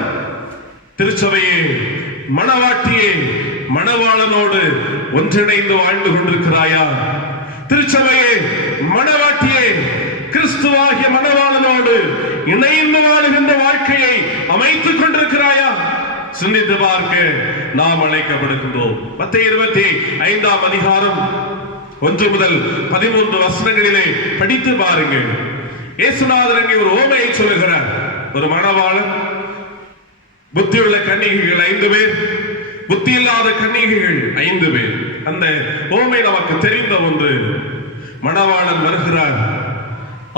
திருச்சபையே, மணவாட்டியே, மணவாளனோடு ஒன்றிணைந்து வாழ்ந்து கொண்டிருக்கிறாயா? திருச்சபையே, மணவாட்டியே, கிறிஸ்துவாகிய மணவாளனோடு இணைந்து வாழுகின்ற வாழ்க்கையை அமைத்துக் கொண்டிருக்கிறாயா? சிந்தித்து பார்க்க நாம் அழைக்கப்படுகின்றோம். மத்தேயு 25ஆம் அதிகாரம் 1 முதல் 13 வசனங்களிலே படித்து பாருங்கள். இயேசுநாதர் அங்கே ஒரு ஓமையை சொல்லுகிறார். ஒரு மணவாளன், புத்தியுள்ள கன்னிகைகள் 5 பேர், புத்தி இல்லாத கன்னிகைகள் 5 பேர். அந்த ஓமை நமக்கு தெரிந்த ஒன்று. மணவாளன் வருகிறார்,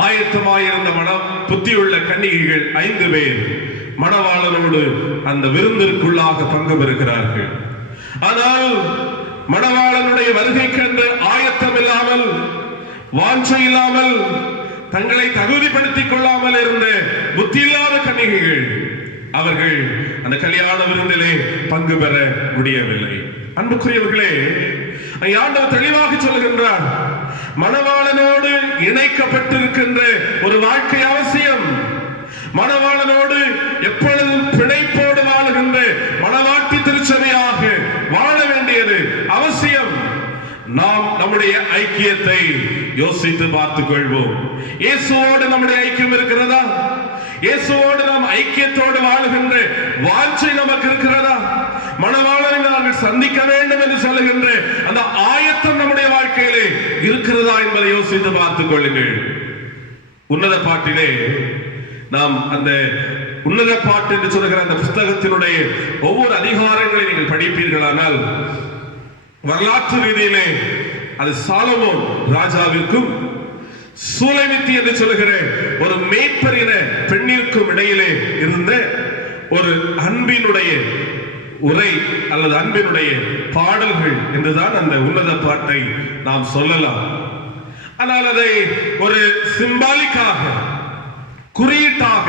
ஆயத்தமாயிருந்த புத்தியுள்ள கன்னிகைகள் 5 பேர் மணவாளனோடு அந்த விருந்திற்குள்ளாக பங்கு பெறுகிறார்கள். ஆனால் மணவாளனுடைய வருகைக்கென்று ஆயத்தம் இல்லாமல், வாஞ்சை இல்லாமல், தங்களை தகுதிப்படுத்திக் கொள்ளாமல் இருந்த புத்தியில்லாத கன்னிகைகள், அவர்கள் அந்த கல்யாண விருந்திலே பங்கு பெற முடியவில்லை. அன்புக்குரியவர்களே, ஆண்டவர் தெளிவாக சொல்லுகின்றார், மணவாளனோடு இணைக்கப்பட்டிருக்கின்ற ஒரு வாழ்க்கை அவசியம். மணவாளனோடு எப்பொழுதும் பிணைப்போடு வாழுகின்ற மணவாட்டி திருச்சபையாக வாழ வேண்டியது அவசியம். நாம் நம்முடைய ஐக்கியத்தை யோசித்து பார்த்துக் கொள்வோம். இயேசுவோடு நம்முடைய ஐக்கியம் இருக்கிறதா? இயேசுவோடு நாம் ஐக்கியத்தோடு வாழுகின்ற வாஞ்சை நமக்கு இருக்கிறதா? மணவாளனை நாங்கள் சந்திக்க வேண்டும் என்று சொல்லுகின்ற அந்த ஆயத்தம் நம்முடைய வாழ்க்கையிலே இருக்கிறதா என்பதை யோசித்து பார்த்துக் கொள்ளுங்கள். உன்னத பாட்டிலே நாம் அந்த உன்னத பாட்டு என்று சொல்லுகிற அந்த புத்தகத்தினுடைய ஒவ்வொரு அதிகாரங்களை நீங்கள் படிப்பீர்களானால், வரலாற்று ரீதியிலே அது சாலமோன் ராஜாவிற்கும் சூலைமித்தி என்று சொல்லுகிற ஒரு மேய்ப்பரின பெண்ணிற்கும் இடையிலே இருந்த ஒரு அன்பினுடைய உரை அல்லது அன்பினுடைய பாடல்கள் என்றுதான் அந்த உன்னத பாட்டை நாம் சொல்லலாம். ஆனால் அதை ஒரு சிம்பாலிக்காக, குறியீட்டாக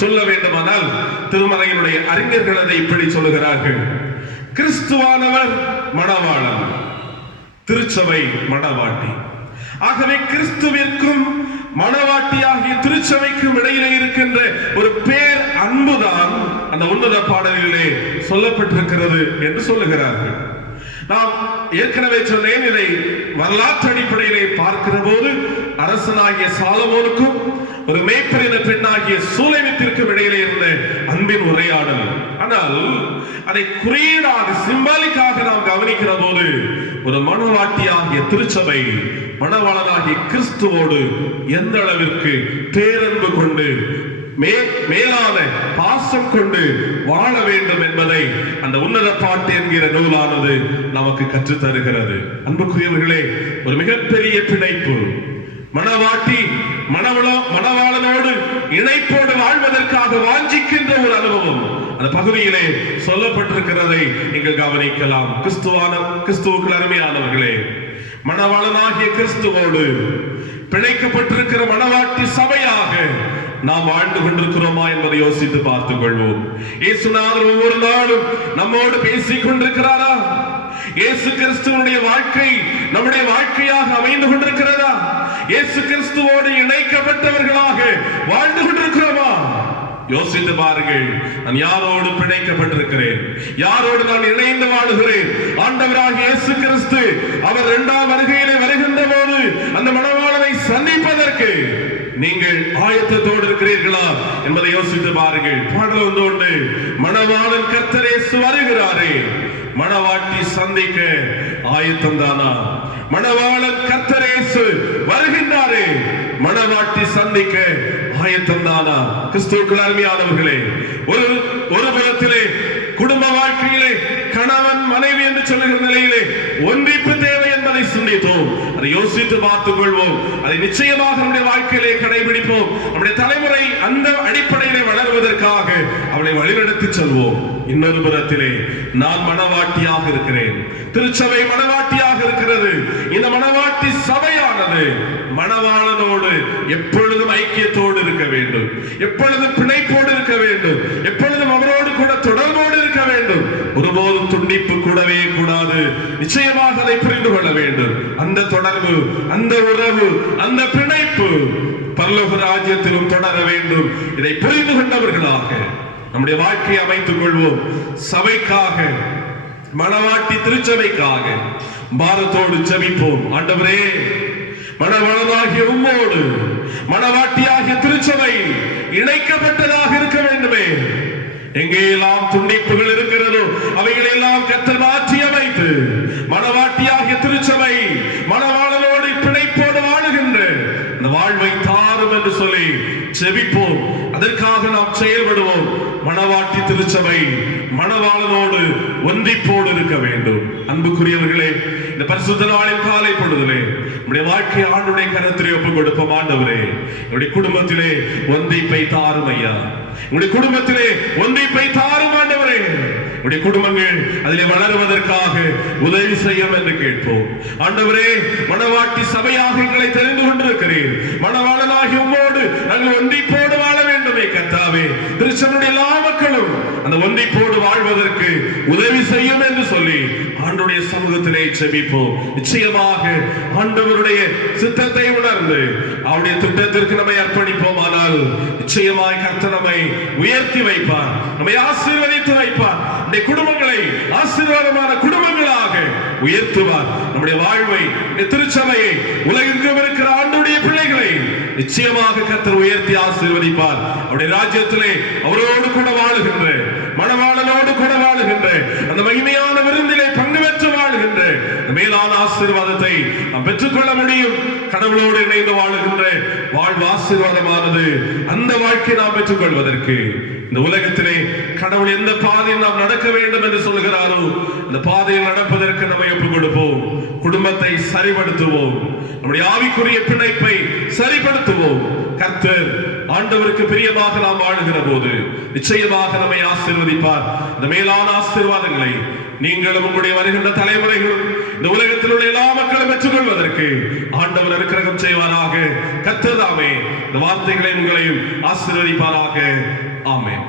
சொல்ல வேண்டுமானால் திருமறையினுடைய அறிஞர்கள் அதை இப்படி சொல்லுகிறார்கள். கிறிஸ்துவானவர் மணவாளன், திருச்சபை மணவாட்டி. ஆகவே கிறிஸ்துவிற்கும் மணவாட்டியாகிய திருச்சபைக்கும் இடையிலே இருக்கின்ற ஒரு பேர் அன்புதான் அந்த உன்னத பாடலிலே சொல்லப்பட்டிருக்கிறது என்று சொல்லுகிறார்கள். நாம் ஏற்கனவே சொன்னேன், இதை வரலாற்று அடிப்படையிலே பார்க்கிற போது அரசனாகிய சாலமோனுக்கும் ஒரு மேய்ப்பரின பெண்ணாகிய சூலைமித்திற்கும் இடையிலே இருந்த அன்பின் உரையாடல். ஆனால் அதை குறியீடாக, சிம்பாலிக்காக நாம் கவனிக்கிற போது ஒரு மணவாட்டியாகிய திருச்சபை மணவாளனாகிய கிறிஸ்துவோடு எந்த அளவிற்கு பேரன்பு கொண்டு மேலான பாசம் கொண்டு வாழ வேண்டும் என்பதை அந்த உன்னத பாட்டு என்கிற நூலானது நமக்கு கற்றுத் தருகிறது. அன்புக்குரியவர்களே, ஒரு மிகப்பெரிய பிணைப்பு. மணவாட்டி மணவாளனோடு இணைப்போடு வாழ்வதற்காக வாஞ்சிக்கின்ற ஒரு அனுபவம் அந்த பகுதியிலே சொல்லப்பட்டிருக்கிறதை நீங்கள் கவனிக்கலாம். கிறிஸ்துவுக்கு அருமையானவர்களே, மணவாளனாகிய கிறிஸ்துவோடு பிணைக்கப்பட்டிருக்கிற மணவாட்டி சபையாக நாம் வாழ்ந்து கொண்டிருக்கிறோமா என்பதை யோசித்து பார்த்துக் கொள்வோம். இயேசுநாதர் ஒவ்வொரு நாளும் நம்மோடு பேசிக் கொண்டிருக்கிறாரா? இயேசு கிறிஸ்துவனுடைய வாழ்க்கை நம்முடைய வாழ்க்கையாக அமைந்து கொண்டிருக்கிறதா? இயேசு கிறிஸ்துவோடு இணைக்கப்பட்டவர்களாக வாழ்ந்து கொண்டிருக்கிறோமா? யோசித்து பாருங்கள். நான் யாரோடு பிணைக்கப்பட்டிருக்கிறேன்? யாரோடு நான் இணைந்து வாழுகிறேன்? ஆண்டவராகிய இயேசு கிறிஸ்து அவர் 2ஆம் வருகையிலே வருகின்ற போது அந்த மணவாளனை சந்திப்பதற்கு நீங்கள் ஆயத்தத்தோடு இருக்கிறீர்களா என்பதை யோசித்து பாருங்கள். பாடல் ஒன்று, மணவாளன் கர்த்தர் இயேசு வருகிறாரே, மணவாட்டி சந்திக்க ஆயத்தம் தானா? மணவாளன் கர்த்தர் இயேசு வருகின்றாரே, மணவாட்டி சந்திக்க ஆயத்தம் தானா? கிறிஸ்துவுக்குள் அருமையானவர்களே, ஒரு புறத்திலே குடும்ப வாழ்க்கையிலே கணவன் மனைவி என்று சொல்லுகிற நிலையிலே ஒன்றிப்பு தேவை என்பதை சிந்தித்தோம். அதை யோசித்து பார்த்துக் கொள்வோம். அதை நிச்சயமாக நம்முடைய வாழ்க்கையிலே கடைபிடிப்போம். நம்முடைய தலைமுறை அந்த அடிப்படையிலே வளர்வதற்காக அவளை வழிநடத்தி செல்வோம். இன்னொரு புறத்திலே நான் மணவாட்டியாக இருக்கிறேன், திருச்சபை மணவாட்டியாக இருக்கிறது. இந்த மணவாட்டி சபையானது மணவாளனோடு எப்பொழுதும் ஐக்கியத்தோடு இருக்க வேண்டும், எப்பொழுதும் பிணைப்போடு இருக்க வேண்டும், எப்பொழுதும் அவரோடு கூட தொடர்போடு இருக்க வேண்டும். ஒருபோதும் துண்டிப்பு கூடவே கூடாது. நிச்சயமாக அதை புரிந்து கொள்ள வேண்டும். அந்த தொடர்பு, அந்த உறவு, அந்த பிணைப்பு பரலோக ராஜ்யத்திலும் தொடர வேண்டும். இதை புரிந்து கொண்டவர்களாக நம்முடைய வாழ்க்கையை அமைத்துக் கொள்வோம். சபைக்காக, மணவாட்டி திருச்சபைக்காக பாரத்தோடு ஜெபிப்போம். ஆண்டவரே, மணவாளனாகிய உம்மோடு மணவாட்டியாகிய திருச்சபை இணைக்கப்பட்டதாக இருக்க வேண்டுமே. எங்கெல்லாம் துண்டிப்புகள் இருக்கிறதோ அவைகளெல்லாம் கர்த்தர் மாற்றி அமைத்து மணவாட்டியாகிய திருச்சபை மணவாளனோடு பிணைப்போடு வாழுகின்ற அந்த வாழ்வை தாரும் என்று சொல்லி ஜெபிப்போம். அதற்காக நாம் செயல்படுவோம். மணவாட்டி திருச்சபை மணவாளனோடு ஒன்றிப்போடு இருக்க வேண்டும். அன்புக்குரியவர்களே, இந்த பரிசுத்த நாளின் காலை பொழுதிலே நம்முடைய வாழ்க்கை ஆண்டுடைய கரத்திலே ஒப்புக் கொடுப்போம். ஆண்டவரே, என்னுடைய குடும்பத்திலே ஒன்றிப்பை தாரும் ஐயா, என்னுடைய குடும்பத்திலே ஒன்றிப்பை தாரும் ஆண்டவரே. என்னுடைய குடும்பங்கள் அதிலே வளருவதற்காக உதவி செய்யும் என்று கேட்போம். ஆண்டவரே, மணவாட்டி சபையாக எங்களை தெரிந்து கொண்டிருக்கிறீர். மணவாளனாகி உம்மோடு நாங்கள் ஒன்றிப்போடு வாழ வேண்டுமே கர்த்தாவே. திருச்சபையுடைய எல்லா மக்களும் அந்த ஒன்றிப்போடு வாழ்வதற்கு உதவி செய்யும் என்று சொல்லி ஆண்டவருடைய சமூகத்திலே ஜெபிப்போம். நிச்சயமாக ஆண்டவருடைய சித்தத்தை உணர்ந்து அவருடைய திட்டத்திற்கு நம்மை அர்ப்பணிப்போம். ஆனால் நிச்சயமாய் கர்த்தர் நம்மை உயர்த்தி வைப்பார், நம்மை ஆசீர்வதித்து வைப்பார். நம்முடைய குடும்பங்களை ஆசீர்வாதமான குடும்பங்களாக உயர்த்துவார். நம்முடைய வாழ்வை, திருச்சபையை, உலகெங்கும் இருக்கிற ஆண்டவருடைய பிள்ளைகளை நிச்சயமாக கர்த்தர் உயர்த்தி ஆசீர்வதிப்பார். அவருடைய ராஜ்யத்திலே அவரோடு கூட வாழுகின்ற, மணவாளனோடு கூட வாழுகின்ற, அந்த மகிமையான விருந்திலே பங்கு பெற்று வாழுகின்ற மேலான ஆசீர்வாதத்தை நாம் பெற்றுக்கொள்ள முடியும். கடவுளோடு இணைந்து வாழுகின்ற வாழ்வு ஆசீர்வாதமானது. அந்த வாழ்க்கை நாம் பெற்றுக் கொள்வதற்கு இந்த உலகத்திலே கடவுள் எந்த பாதையில் நாம் நடக்க வேண்டும் என்று சொல்கிறாரோ அந்த பாதையில் நடப்பதற்கு நம்மை ஒப்புக் கொடுப்போம். குடும்பத்தை சரிபடுத்துவோம், நம்முடைய ஆவிக்குரிய பிணைப்பை சரிபடுத்துவோம். கர்த்தர் ஆண்டவருக்கு பிரியமாக நாம் வாழுகிற போது நிச்சயமாக நம்மை ஆசீர்வதிப்பார். இந்த மேலான ஆசீர்வாதங்களை நீங்களும் உங்களுடைய வருகின்ற தலைமுறைகளும் இந்த உலகத்தில் உள்ள எல்லா மக்களும் பெற்றுக்கொள்வதற்கு ஆண்டவர் அனுக்கிரகம் செய்வாராக. கர்த்தர் தாமே இந்த வார்த்தைகளை உங்களையும் ஆசீர்வதிப்பாராக. ஆமென்.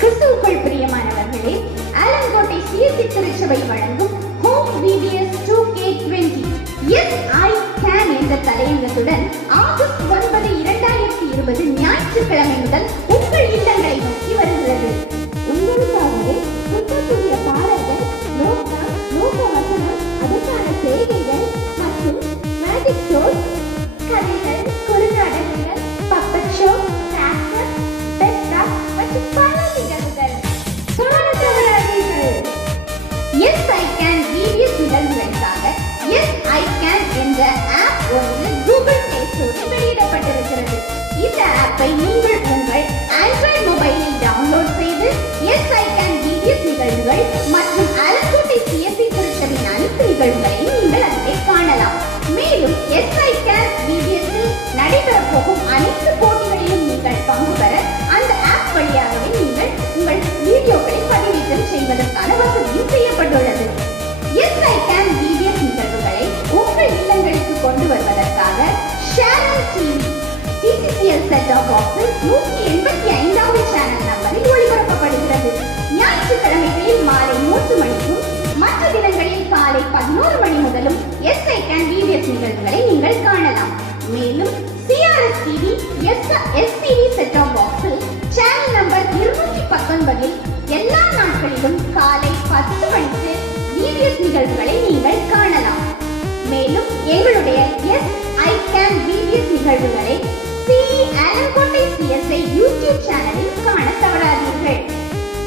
கிறிஸ்துவுக்குள் பிரியமானவர்களே, ஆலங்கோட்டை சிஎஸ்சி திருச்சபை வழங்கும் home VBS 2K20 Yes I Can என்ற தலையங்கத்துடன் ஆகஸ்ட் 9, 2020 ஞாயிற்றுக்கிழமை முதல் உங்கள் இல்லங்களை நோக்கி வருகிறது. உங்களுக்காகவே புத்தத்துடைய பாடல்கள், லோக வசனம், அதற்கான செய்திகள் மற்றும் மேஜிக் ஷோஸ், கதைகள், குறுநாடகங்கள், பப்பட் ஷோ, கிராஃப்ட், பெஸ்டா மற்றும் பல நிகழ்வுகள். Yes I Can VBS நிகழ்வுகளுக்காக Yes I Can என்ற ஆப் ஒன்று கூகுள் பிளே ஸ்டோரில் வெளியிடப்பட்டிருக்கிறது. இந்த ஆப்பை நீங்கள் உங்கள் ஆண்ட்ராய்டு மொபைலில் டவுன்லோட் செய்து Yes I Can VBS நிகழ்வுகள் மற்றும் ஆலங்கோட்டை சிஎஸ்சி திருச்சபையின் அனைத்து நிகழ்வுகளையும் நீங்கள் அதிலே காணலாம். மேலும் Yes I Can VBS நடைபெறப் போகும் அனைத்து போட்டிகளிலும் நீங்கள் பங்கு பெற அந்த ஆப் வழியாகவே நீங்கள் உங்கள் வீடியோக்களை பதிவேற்றம் செய்வதற்கான வசதியும் செய்யப்பட்டுள்ளது. Yes I Can VBS நிகழ்வுகளை உங்கள் இல்லங்களுக்கு கொண்டு வருவதற்காக ஷேரல் டிவி TCCL செட் ஆஃப் பாக்ஸில் 185வது சேனல் நம்பரில் ஒளிபரப்பப்படுகிறது. ஞாயிற்றுக்கிழமைகளில் மாலை 3 மணிக்கும் மற்ற தினங்களில் காலை 11 மணி முதலும் Yes I Can VBS நிகழ்வுகளை நீங்கள் காணலாம். மேலும் CRS TV STV set off பாக்ஸில் சேனல் நம்பர் 219 எல்லா நாட்களிலும் காலை 10 மணிக்கு VBS நிகழ்வுகளை நீங்கள் காணலாம். மேலும் எங்களுடைய Yes I Can VBS நிகழ்வுகளை ஆலங்கோட்டை CSI யூடியூப் சேனலில் காண தவறாதீர்கள்.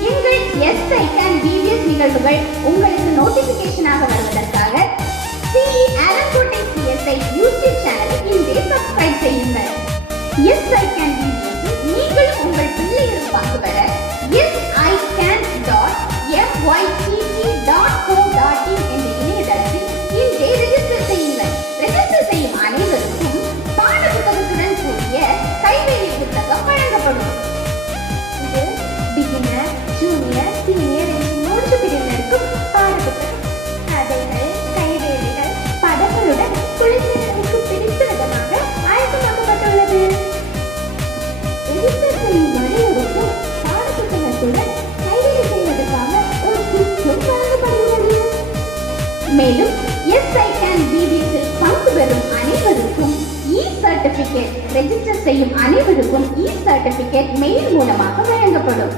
எங்கள் SI CAN VBS நிகழ்வுகள் உங்களுக்கு நோட்டிபிகேஷனாக வருவதற்காக ஆலங்கோட்டை CSI யூடியூப் சேனலை இன்றே சப்ஸ்கிரைப் செய்யுங்கள். SI CAN VBS நீங்களும் உங்கள் பிள்ளைகளும் பங்கு பெற sican.mytt.co.in என்ற இணையதளத்தில் இன்றே ரெஜிஸ்டர் செய்யுங்கள். ரெஜிஸ்டர் செய்யும் அனைவருக்கும் பாட புத்தகத்துடன் கூடிய கைவேலி புத்தகம் வழங்கப்படும். இது பிகினர், ஜூனியர், சீனியர் என்று 3 பிரிவினருக்கும் பாட புத்தகம். கதைகள், கைவேலிகள், படங்களுடன் குழந்தைகளுக்கு பிடித்த விதமாக ஆயத்தமாக்கப்பட்டுள்ளது. ரெஜிஸ்டர் செய்யும் அனைவருக்கும் பாட புத்தகத்துடன் கைவேலி செய்வதற்காக ஒரு கிஃப்டும் வழங்கப்படுகிறது. மேலும் SI CAN VBS இல் பங்கு பெறும் அனைவருக்கும் சர்டிபிகேட், ரெஜிஸ்டர் செய்யும் அனைவருக்கும் சர்டிபிகேட் மெயில் மூலமாக வழங்கப்படும்.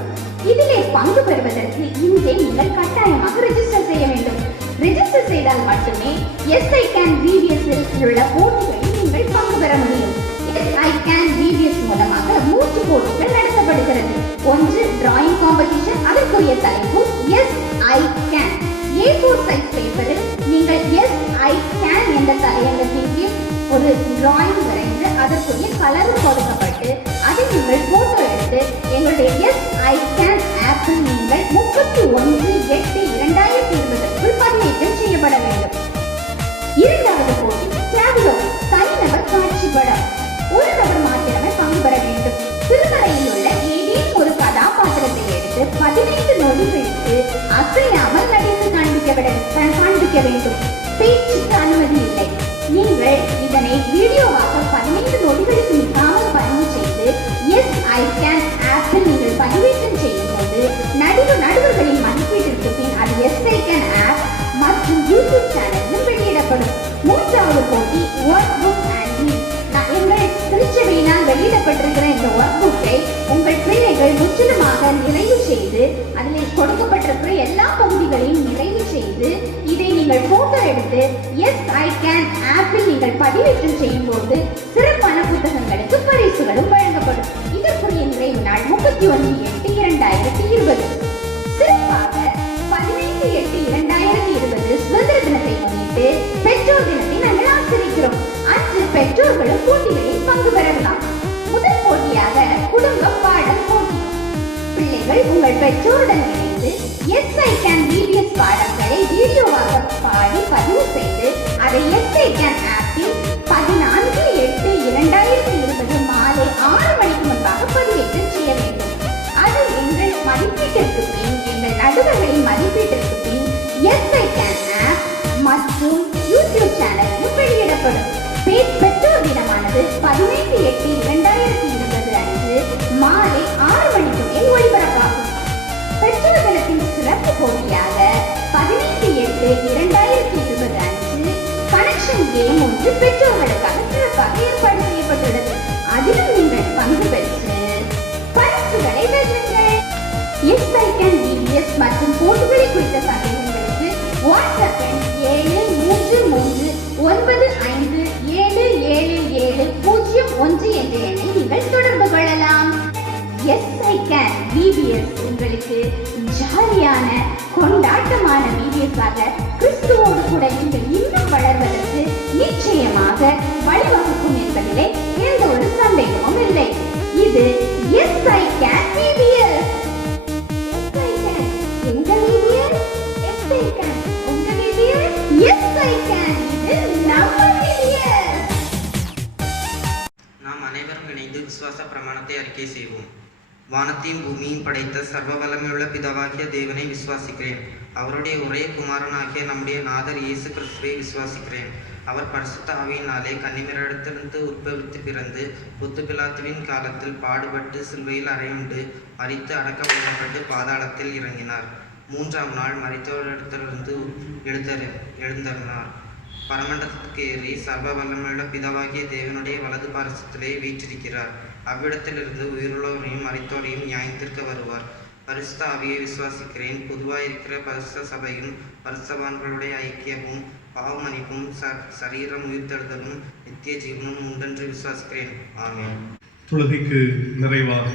இதிலே பங்கு பெறுவதற்கு இன்றே நீங்கள் கட்டாயமாக ரெஜிஸ்டர் செய்ய வேண்டும். ரெஜிஸ்டர் செய்தால் மட்டுமே SI CAN VBS இல் உள்ள போட்டிகளில் நீங்கள் பங்கு பெற முடியும். SI CAN VBS மூலமாக 3 போட்டிகள் நடத்தப்படுகிறது. ஒன்று டிராயிங் காம்படிஷன், அதற்குரிய தலைப்பு SI CAN. A4 சைஸ் பேப்பரில் நீங்கள் SI CAN என்ற தலையங்கத்தின் கீழ் ஒரு டிராயிங் வரைந்து அதற்குரிய கலர் கொடுக்கப்பட்டு அதை நீங்கள் போட்டோ எடுத்து எங்களுடைய SI CAN ஆப்பில் நீங்கள் 31/8/2020 பதிவேற்றம் செய்யப்பட வேண்டும். இரண்டாவது போட்டி டிராவலோ, தனிநபர் காட்சி படம். ஒரு நபர் மாத்திரமே பங்கு பெற வேண்டும். சிறுகதையில் உள்ள ஏதேனும் ஒரு கதாபாத்திரத்தை எடுத்து 15 நொடிகளுக்கு அசையாமல் நடித்து காண்பிக்க வேண்டும். பேச்சுக்கு அனுமதி இல்லை. நீங்கள் இதனை வீடியோவாக 15 நொடிகளுக்கு மிகாமல் பதிவு செய்து SI CAN ஆப்பில் நீங்கள் பதிவேற்றம் செய்யும் போது நடுவர்களின் மதிப்பீட்டிற்கு பின் அது SI CAN ஆப் மற்றும் யூடியூப் சேனலிலும் வெளியிடப்படும். மூன்றாவது போட்டி ஒர்க் புக் அண்ட் மீ. எங்கள் திருச்சபையினால் வெளியிடப்பட்டிருக்கிற இந்த ஒர்க் புக்கை உங்கள் பிள்ளைகள் முற்றிலுமாக நிறைவு செய்து அதில் கொடுக்கப்பட்டிருக்கிற எல்லா பகுதிகளையும் நிறைவு செய்து இதை நீங்கள் போட்டோ எடுத்து SI CAN ஆப்பில் நீங்கள் பதிவேற்றம் செய்யும் போது சிறப்பான புத்தகங்களுக்கு பரிசுகளும் வழங்கப்படும். இதற்குரிய நிறைவு நாள் 31/8/2020. சிறப்பாக 15/8/2020 சுதந்திர தினத்தை முன்னிட்டு பெற்றோர் தினத்தை நாங்கள் ஆச்சரிக்கிறோம். அன்று பெற்றோர்களும் போட்டிகளில் பங்கு பெறலாம். முதல் போட்டியாக குடும்ப பாடல் போட்டி. பிள்ளைகள் உங்கள் பெற்றோருடன் இணைந்து SI CAN VBS பாடல்களை வீடியோவாக பாடி பதிவு செய்து அதை SI CAN ஆப்பில் 14/8/2020 மாலை 6 மணிக்கு முன்பாக பதிவேற்றம் செய்ய வேண்டும். அது எங்கள் மதிப்பீட்டிற்கு பின், எங்கள் நடுவர்களின் மதிப்பீட்டிற்கு பின் SI CAN ஆப் மற்றும் யூடியூப் சேனலிலும் வெளியிடப்படும். பெற்றோர் தினமானது 15/8/2020 அன்று மாலை 6 மணிக்கு மேல் ஒளிபரப்பாகும். பெற்றோர் தினத்தின் சிறப்பு போட்டியாக 15/8/2020 அன்று கனெக்ஷன் கேம் ஒன்று பெற்றோர்களுக்காக சிறப்பாக ஏற்பாடு செய்யப்பட்டுள்ளது. அதிலும் நீங்கள் பங்கு பெற்று பரிசுகளை வெல்லுங்கள். SI CAN VBS மற்றும் போட்டிகளை குறித்த சந்தேகங்களுக்கு வாட்ஸ்அப் எண் 7395777001 என்ற எண்ணை நீங்கள் தொடர்பு கொள்ளலாம். SI CAN VBS உங்களுக்கு ஜாலியான கொண்டாட்டமான VBS-ஆக கிறிஸ்துவோடு கூட நீங்கள் இன்னும் வளர்வதற்கு நிச்சயமாக வழிவகுக்கும் என்பதிலே எந்த ஒரு சந்தேகமும் இல்லை. இது SI CAN VBS. SI CAN எங்க VBS? SI CAN உங்க VBS? SI CAN இது நம்ம VBS. நாம் அனைவரும் இணைந்து விசுவாச பிரமாணத்தை அறிக்கை செய்வோம். வானத்தையும் பூமியும் படைத்த சர்வ வல்லமையுள்ள பிதாவாகிய தேவனை விசுவாசிக்கிறேன். அவருடைய ஒரே குமாரனாகிய நம்முடைய நாதர் இயேசு கிறிஸ்துவை விசுவாசிக்கிறேன். அவர் பரிசுத்த ஆவியினாலே கன்னிமரிடத்திலிருந்து உற்பவித்து பிறந்து புத்து பிலாத்துவின் காலத்தில் பாடுபட்டு சிலுவையில் அறையுண்டு மரித்து அடக்கம் பண்ணப்பட்டு பாதாளத்தில் இறங்கினார். 3ஆம் நாள் மரித்தோரிடத்திலிருந்து எழுந்தருளினார். பரமண்டலத்துக்கு ஏறி சர்வ வல்லமையுள்ள பிதாவாகிய தேவனுடைய வலது பாரசத்திலே வீற்றிருக்கிறார். அவ்விடத்திலிருந்து உயிருள்ளவரையும் மரித்தோரையும் நியாயத்திற்கு வருவார். பரிசுத்த ஆவியை விசுவாசிக்கிறேன். பொதுவாயிருக்கிற பரிசுத்த சபையும் பரிசுத்தவான்களுடைய ஐக்கியமும் பாவ மன்னிப்பும் சரீரம் உயிர்த்தெழுதலும் நித்திய ஜீவனும் உண்டென்று விசுவாசிக்கிறேன். ஆமென். தொழுகைக்கு நிறைவாக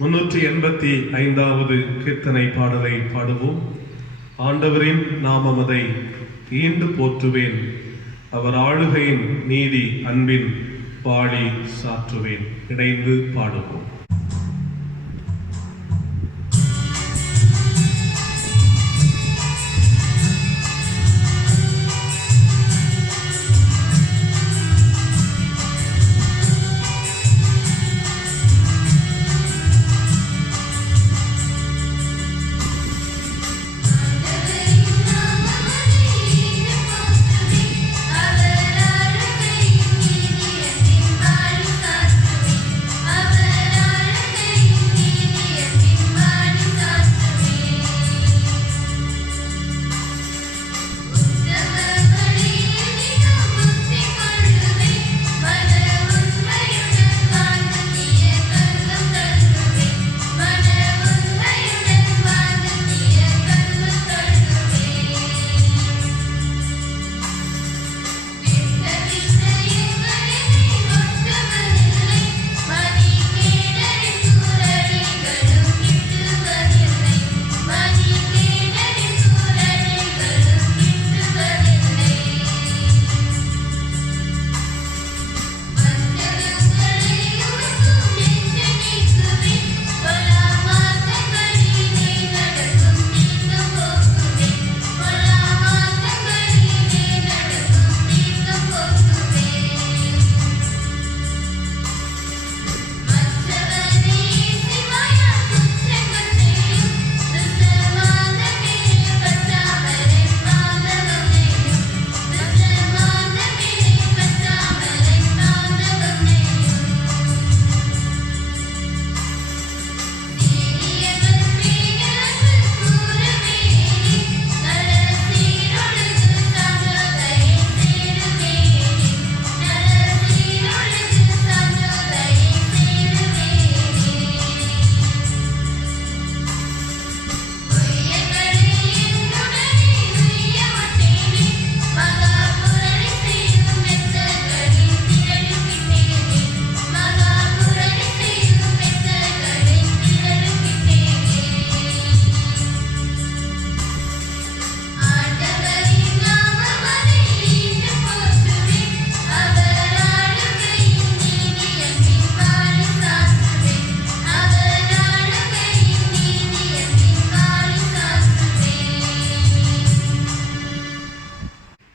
385வது கீர்த்தனை பாடலை பாடுவோம். ஆண்டவரின் நாமமதை ஈண்டு போற்றுவேன், அவர் ஆளுகையின் நீதி அன்பின் வாழி சாற்றுவேன். இணைந்து பாடுவோம்.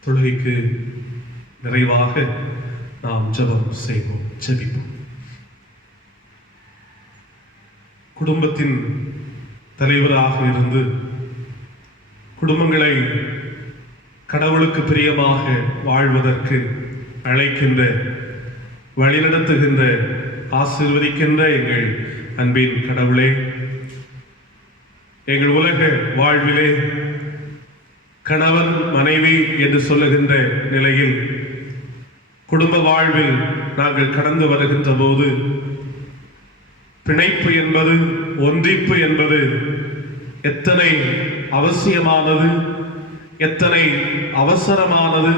தொழுகைக்கு நிறைவாக நாம் ஜெபம் செய்வோம், ஜெபிப்போம். குடும்பத்தின் தலைவராக இருந்து குடும்பங்களை கடவுளுக்கு பிரியமாக வாழ்வதற்கு அழைக்கின்ற, வழிநடத்துகின்ற, ஆசீர்வதிக்கின்ற எங்கள் அன்பின் கடவுளே, எங்கள் உலக வாழ்விலே கணவன் மனைவி என்று சொல்லுகின்ற நிலையில் குடும்ப வாழ்வில் நாங்கள் கடந்து வருகின்ற போது பிணைப்பு என்பது, ஒன்றிப்பு என்பது எத்தனை அவசியமானது, எத்தனை அவசரமானது,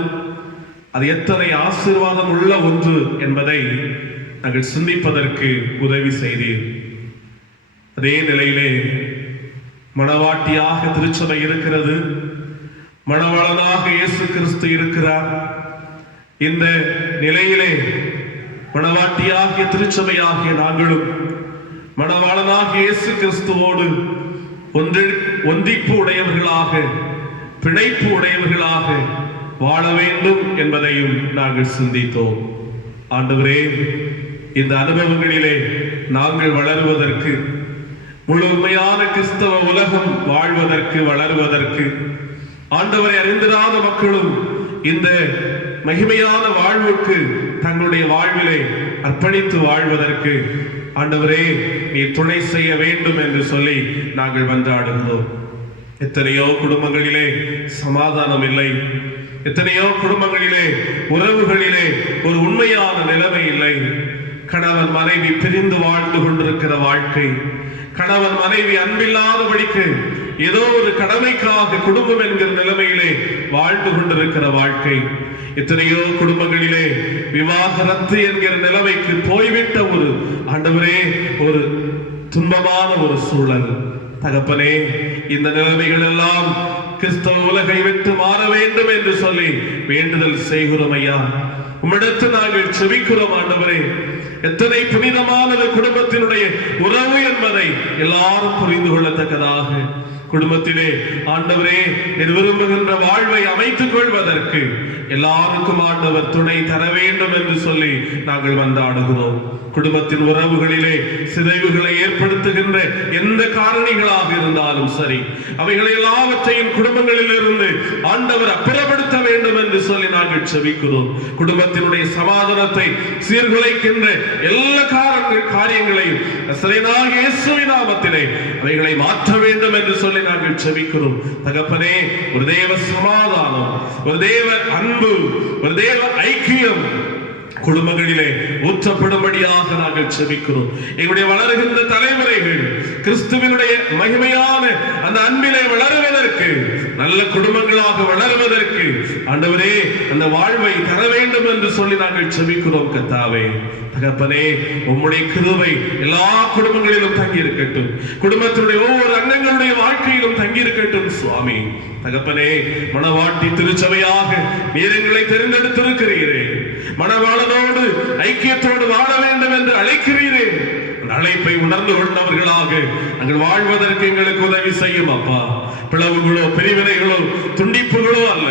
அது எத்தனை ஆசீர்வாதம் உள்ள ஒன்று என்பதை நாங்கள் சிந்திப்பதற்கு உதவி செய்தீர். அதே நிலையிலே மணவாட்டியாக திருச்சபை இருக்கிறது, மணவாளனாக இயேசு கிறிஸ்து இருக்கிறார். இந்த நிலையிலே மணவாட்டியாகிய திருச்சபையாகிய நாங்களும் மணவாளனாகிய இயேசு கிறிஸ்துவோடு ஒன்றிப்பு உடையவர்களாக, பிணைப்பு உடையவர்களாக வாழ வேண்டும் என்பதையும் நாங்கள் சிந்தித்தோம். ஆண்டவரே, இந்த அனுபவங்களிலே நாங்கள் வளருவதற்கு, முழுமையான கிறிஸ்தவ உலகம் வாழ்வதற்கு, வளருவதற்கு, ஆண்டவரை அறிந்திராத மக்களும் இந்த மகிமையான வாழ்வுக்கு தங்களுடைய வாழ்விலே அர்ப்பணித்து வாழ்வதற்கு ஆண்டவரே நீர் துணை செய்ய வேண்டும் என்று சொல்லி நாங்கள் மன்றாடுகிறோம். எத்தனையோ குடும்பங்களிலே சமாதானம் இல்லை, எத்தனையோ குடும்பங்களிலே உறவுகளிலே ஒரு உண்மையான நிலைமை இல்லை. கணவன் மனைவி பிரிந்து வாழ்ந்து கொண்டிருக்கிற வாழ்க்கை, கணவன் மனைவி அன்பில்லாதபடிக்கு ஏதோ ஒரு கடமைக்காக குடும்பம் என்கிற நிலைமையிலே வாழ்ந்து கொண்டிருக்கிற வாழ்க்கை. எத்தனையோ குடும்பங்களிலே விவாகரத்து என்கிற நிலைமைக்கு போய்விட்ட ஒரு ஆண்டவரே ஒரு துன்பமான ஒரு சூழல். தகப்பனே, இந்த நிலைமைகள் எல்லாம் கிறிஸ்தவ உலகை விட்டு மாற வேண்டும் என்று சொல்லி வேண்டுதல் செய்கிறோம் ஐயா. உம்மிடத்தில் நாங்கள் செபிக்கிறோம் ஆண்டவரே. எத்தனை புனிதமானது குடும்பத்தினுடைய உறவு என்பதை எல்லாரும் புரிந்து கொள்ளத்தக்கதாக குடும்பத்திலே ஆண்டவரே விரும்புகின்ற வாழ்வை அமைத்துக் கொள்வதற்கு எல்லாருக்கும் ஆண்டவர் துணை தர வேண்டும் என்று சொல்லி நாங்கள் வந்தாடுகிறோம். குடும்பத்தின் உறவுகளிலே சிதைவுகளை ஏற்படுத்துகின்ற எந்த காரணிகளாக இருந்தாலும் சரி, அவைகளை எல்லாவற்றையும் குடும்பங்களில் இருந்து ஆண்டவர் அப்புறப்படுத்த வேண்டும் என்று சொல்லி நாங்கள் செபிக்கிறோம். குடும்பத்தினுடைய சமாதானத்தை சீர்குலைக்கின்ற எல்லா காரியங்களையும் இயேசுவின் நாமத்திலே அவைகளை மாற்ற வேண்டும் என்று சொல்லி நாங்கள் செபிக்கிறோம். தகப்பனே, ஒரு தேவ சமாதானம், ஒரு தேவ அன்பு, ஒரு தேவ ஐக்கியம் குடும்பங்களிலே ஊற்றப்படும்படியாக நாங்கள் செபிக்கிறோம். எங்களுடைய வளர்கின்ற தலைமுறைகள் கிறிஸ்துவினுடைய மகிமையான அந்த அன்பிலே வளருவதற்கு, நல்ல குடும்பங்களாக வளருவதற்கு ஆண்டவரே அந்த வாழ்வை தர வேண்டும் என்று சொல்லி நாங்கள் செபிக்கிறோம். கர்த்தாவே, தகப்பனே, உம்முடைய கிருபை எல்லா குடும்பங்களிலும் தங்கி இருக்கட்டும். குடும்பத்தினுடைய ஒவ்வொரு அங்கங்களுடைய வாழ்க்கையிலும் தங்கி இருக்கட்டும் சுவாமி. தகப்பனே, மணவாட்டி திருச்சபையாக நீர் எங்களை தெரிந்தெடுத்திருக்கிறீரே. மணவாளனோடு ஐக்கியத்தோடு வாழ வேண்டும் என்று அழைக்கிறீரே. அந்த அழைப்பை உணர்ந்து கொண்டவர்களாக நாங்கள் வாழ்வதற்கு எங்களுக்கு உதவி செய்யும் அப்பா. பிளவுகளோ பிரிவினைகளோ துண்டிப்புகளோ அல்ல,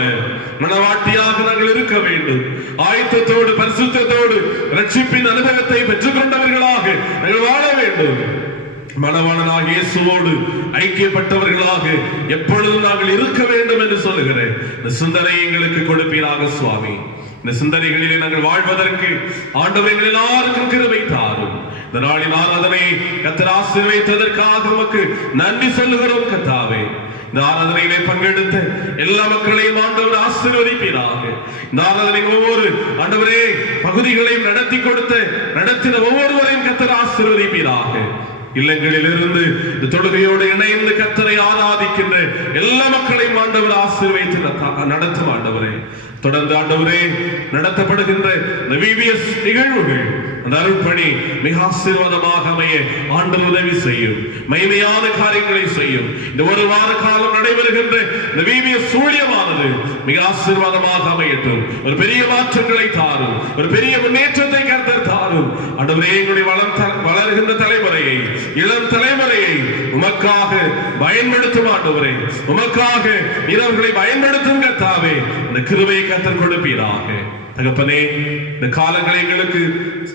மணவாட்டியாக நாங்கள் இருக்க வேண்டும். ஆயத்தத்தோடு பரிசுத்தத்தோடு ரட்சிப்பின் அனுபவத்தை பெற்றுக் கொண்டவர்களாக நாங்கள் வாழ வேண்டும். மணவாளனாக இயேசுவோடு ஐக்கியப்பட்டவர்களாக எப்பொழுதும் நாங்கள் இருக்க வேண்டும் என்று சொல்லுகிறேன். இந்த சிந்தனை எங்களுக்கு கொடுப்பீராக சுவாமி. இந்த சிந்தனைகளிலே நாங்கள் வாழ்வதற்கு ஆண்டவர் எங்கள் எல்லாருக்கும் கிருபை தாரும். இந்த நாளின் ஆராதனை கர்த்தர் ஆசீர்வதித்ததற்காக உமக்கு நன்றி சொல்லுகிறோம். கர்த்தாவே, இந்த ஆராதனையிலே பங்கெடுத்த எல்லா மக்களையும் ஆண்டவர் ஆசீர்வதிப்பீராக. இந்த ஆராதனையின் ஒவ்வொரு ஆண்டவரே பகுதிகளையும் நடத்தின ஒவ்வொருவரையும் கர்த்தர் ஆசீர்வதிப்பீராக. இல்லங்களிலிருந்து இந்த தொழுகையோடு இணைந்து கர்த்தரை ஆராதிக்கின்ற எல்லா மக்களையும் ஆண்டவர் ஆசீர்வதித்து நடத்தும் ஆண்டவரே. தொடர்ந்து ஆண்டவரே நடத்தப்படுகின்ற VBS நிகழ்வுகள், அந்த அருள்பணி மிக ஆசீர்வாதமாக அமைய ஆண்டவர் உதவி செய்யும். மகிமையான காரியங்களை செய்யும். இந்த ஒரு வார காலம் நடைபெறுகின்ற இந்த VBS ஊழியமானது மிக ஆசீர்வாதமாக அமையட்டும். ஒரு பெரிய மாற்றங்களை தாரும், ஒரு பெரிய முன்னேற்றத்தை கர்த்தர் தாரும். ஆண்டவரே, எங்களுடைய வளர்கின்ற தலைமுறையை, இளம் தலைமுறையை உமக்காக பயன்படுத்தும் ஆண்டவரே. உமக்காக இவர்களை பயன்படுத்தும் கர்த்தாவே. இந்த கிருபையை கர்த்தர் கொடுப்பீராக. தகப்பனே, இந்த காலங்களை எங்களுக்கு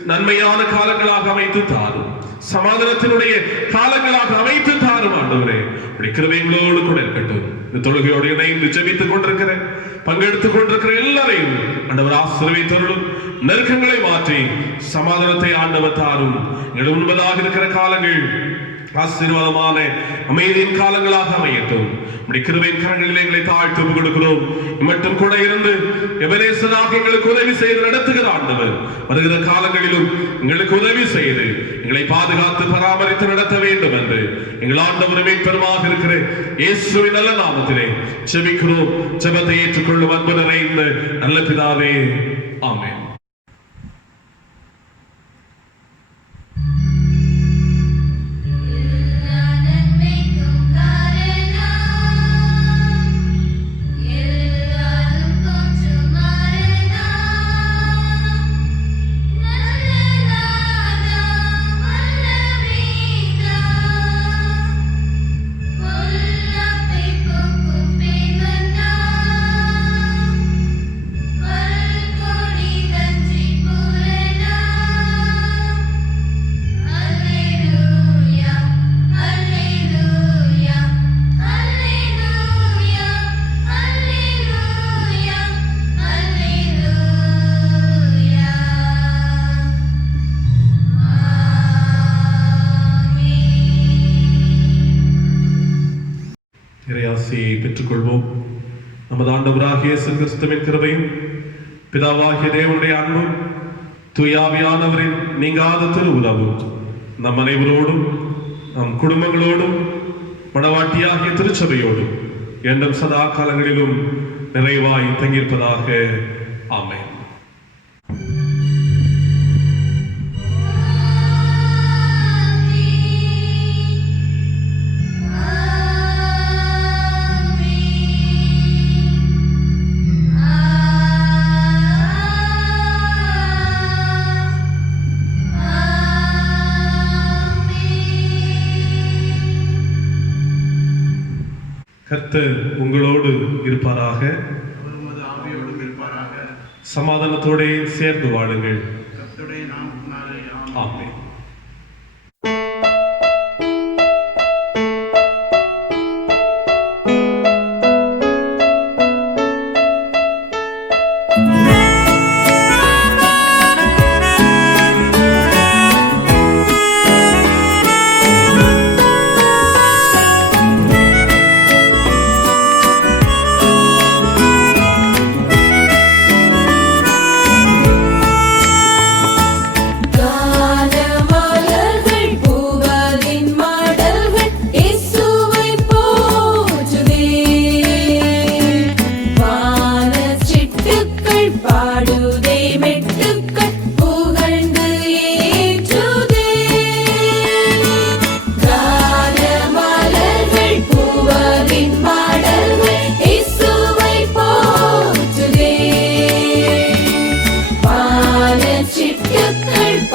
நன்மையான காலங்களாக அமைத்து தாரும். சமாதானத்தினுடைய காலங்களாக அமைத்து தாரும் ஆண்டவரே. கிருபைகளோடு கூட இருக்கட்டும். இந்த தொழுகையோடு இணைந்து ஜெபித்துக் கொண்டிருக்கிற, பங்கெடுத்துக் கொண்டிருக்கிற எல்லாரையும் ஆண்டவர் ஆசீர்வதித்தருளும். நெருக்கங்களை மாற்றி சமாதானத்தை ஆண்டவர் தாரும். எங்கள் உண்மையாக இருக்கிற காலங்கள் ஆசீர்வாதமான அமைதியின் காலங்களாக அமையட்டும். கிருபையின் கரங்களில் எங்களை தாழ்த்து கொடுக்கிறோம். மட்டும் கூட இருந்து எபனேசராக எங்களுக்கு உதவி செய்து நடத்துகிற ஆண்டவர் வருகிற காலங்களிலும் எங்களுக்கு உதவி செய்து எங்களை பாதுகாத்து பராமரித்து நடத்த வேண்டும் என்று எங்கள் ஆண்டவர் மீட்பருமாக இருக்கிற இயேசுவின் நல்ல நாமத்திலே செபிக்கிறோம். ஜெபத்தை ஏற்றுக்கொள்ளும் அன்பு நிறைந்த நல்ல பிதாவே, ஆமென். பெற்றுக்கொள்வோம். நமது ஆண்டவராகிய இயேசு கிறிஸ்துவின் கிருபையும் பிதாவாகிய தேவனுடைய அன்பும் தூய ஆவியானவரின் நீங்காத திருவுறவும் நம் அனைவரோடும் நம் குடும்பங்களோடும் மணவாட்டியாகிய திருச்சபையோடு என்றும் சதா காலங்களிலும் நிறைவாய் தங்கியிருப்பதாக. ஆமென். கர்த்தர் உங்களோடு இருப்பாராக. சமாதானத்தோടെ சேர்ந்து வாழுங்கள். ஆமென்.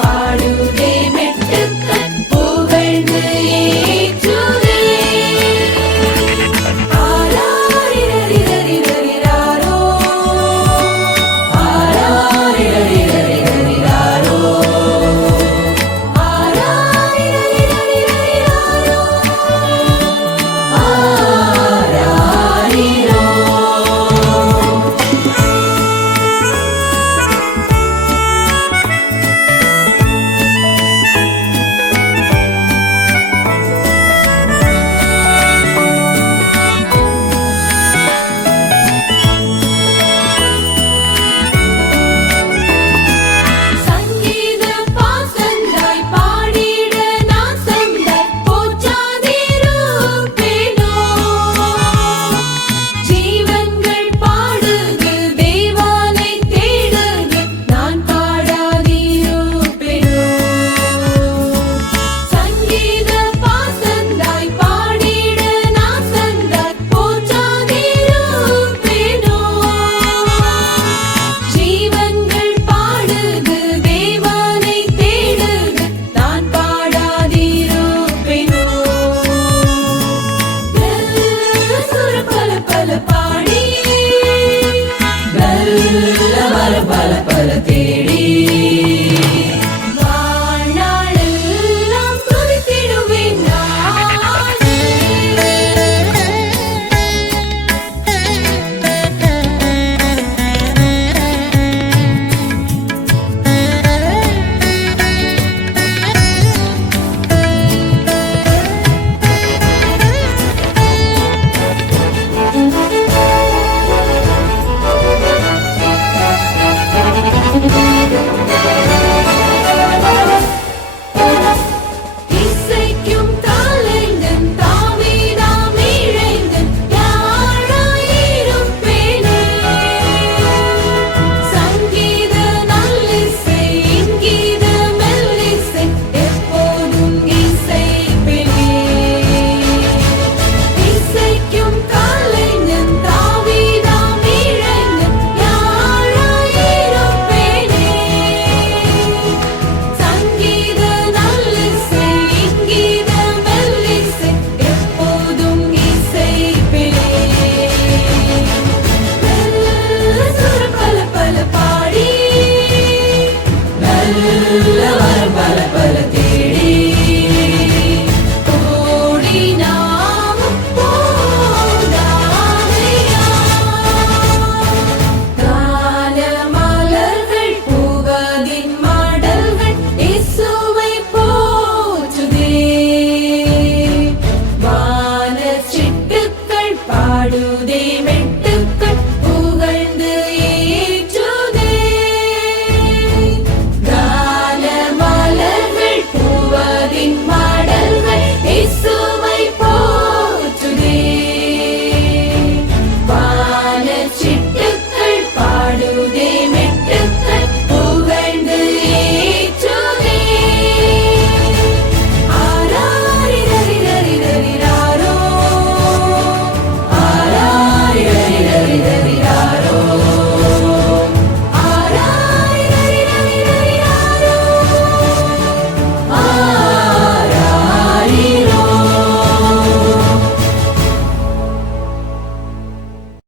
பாடுதே மெட்டுக்கள் புகழ்ந்து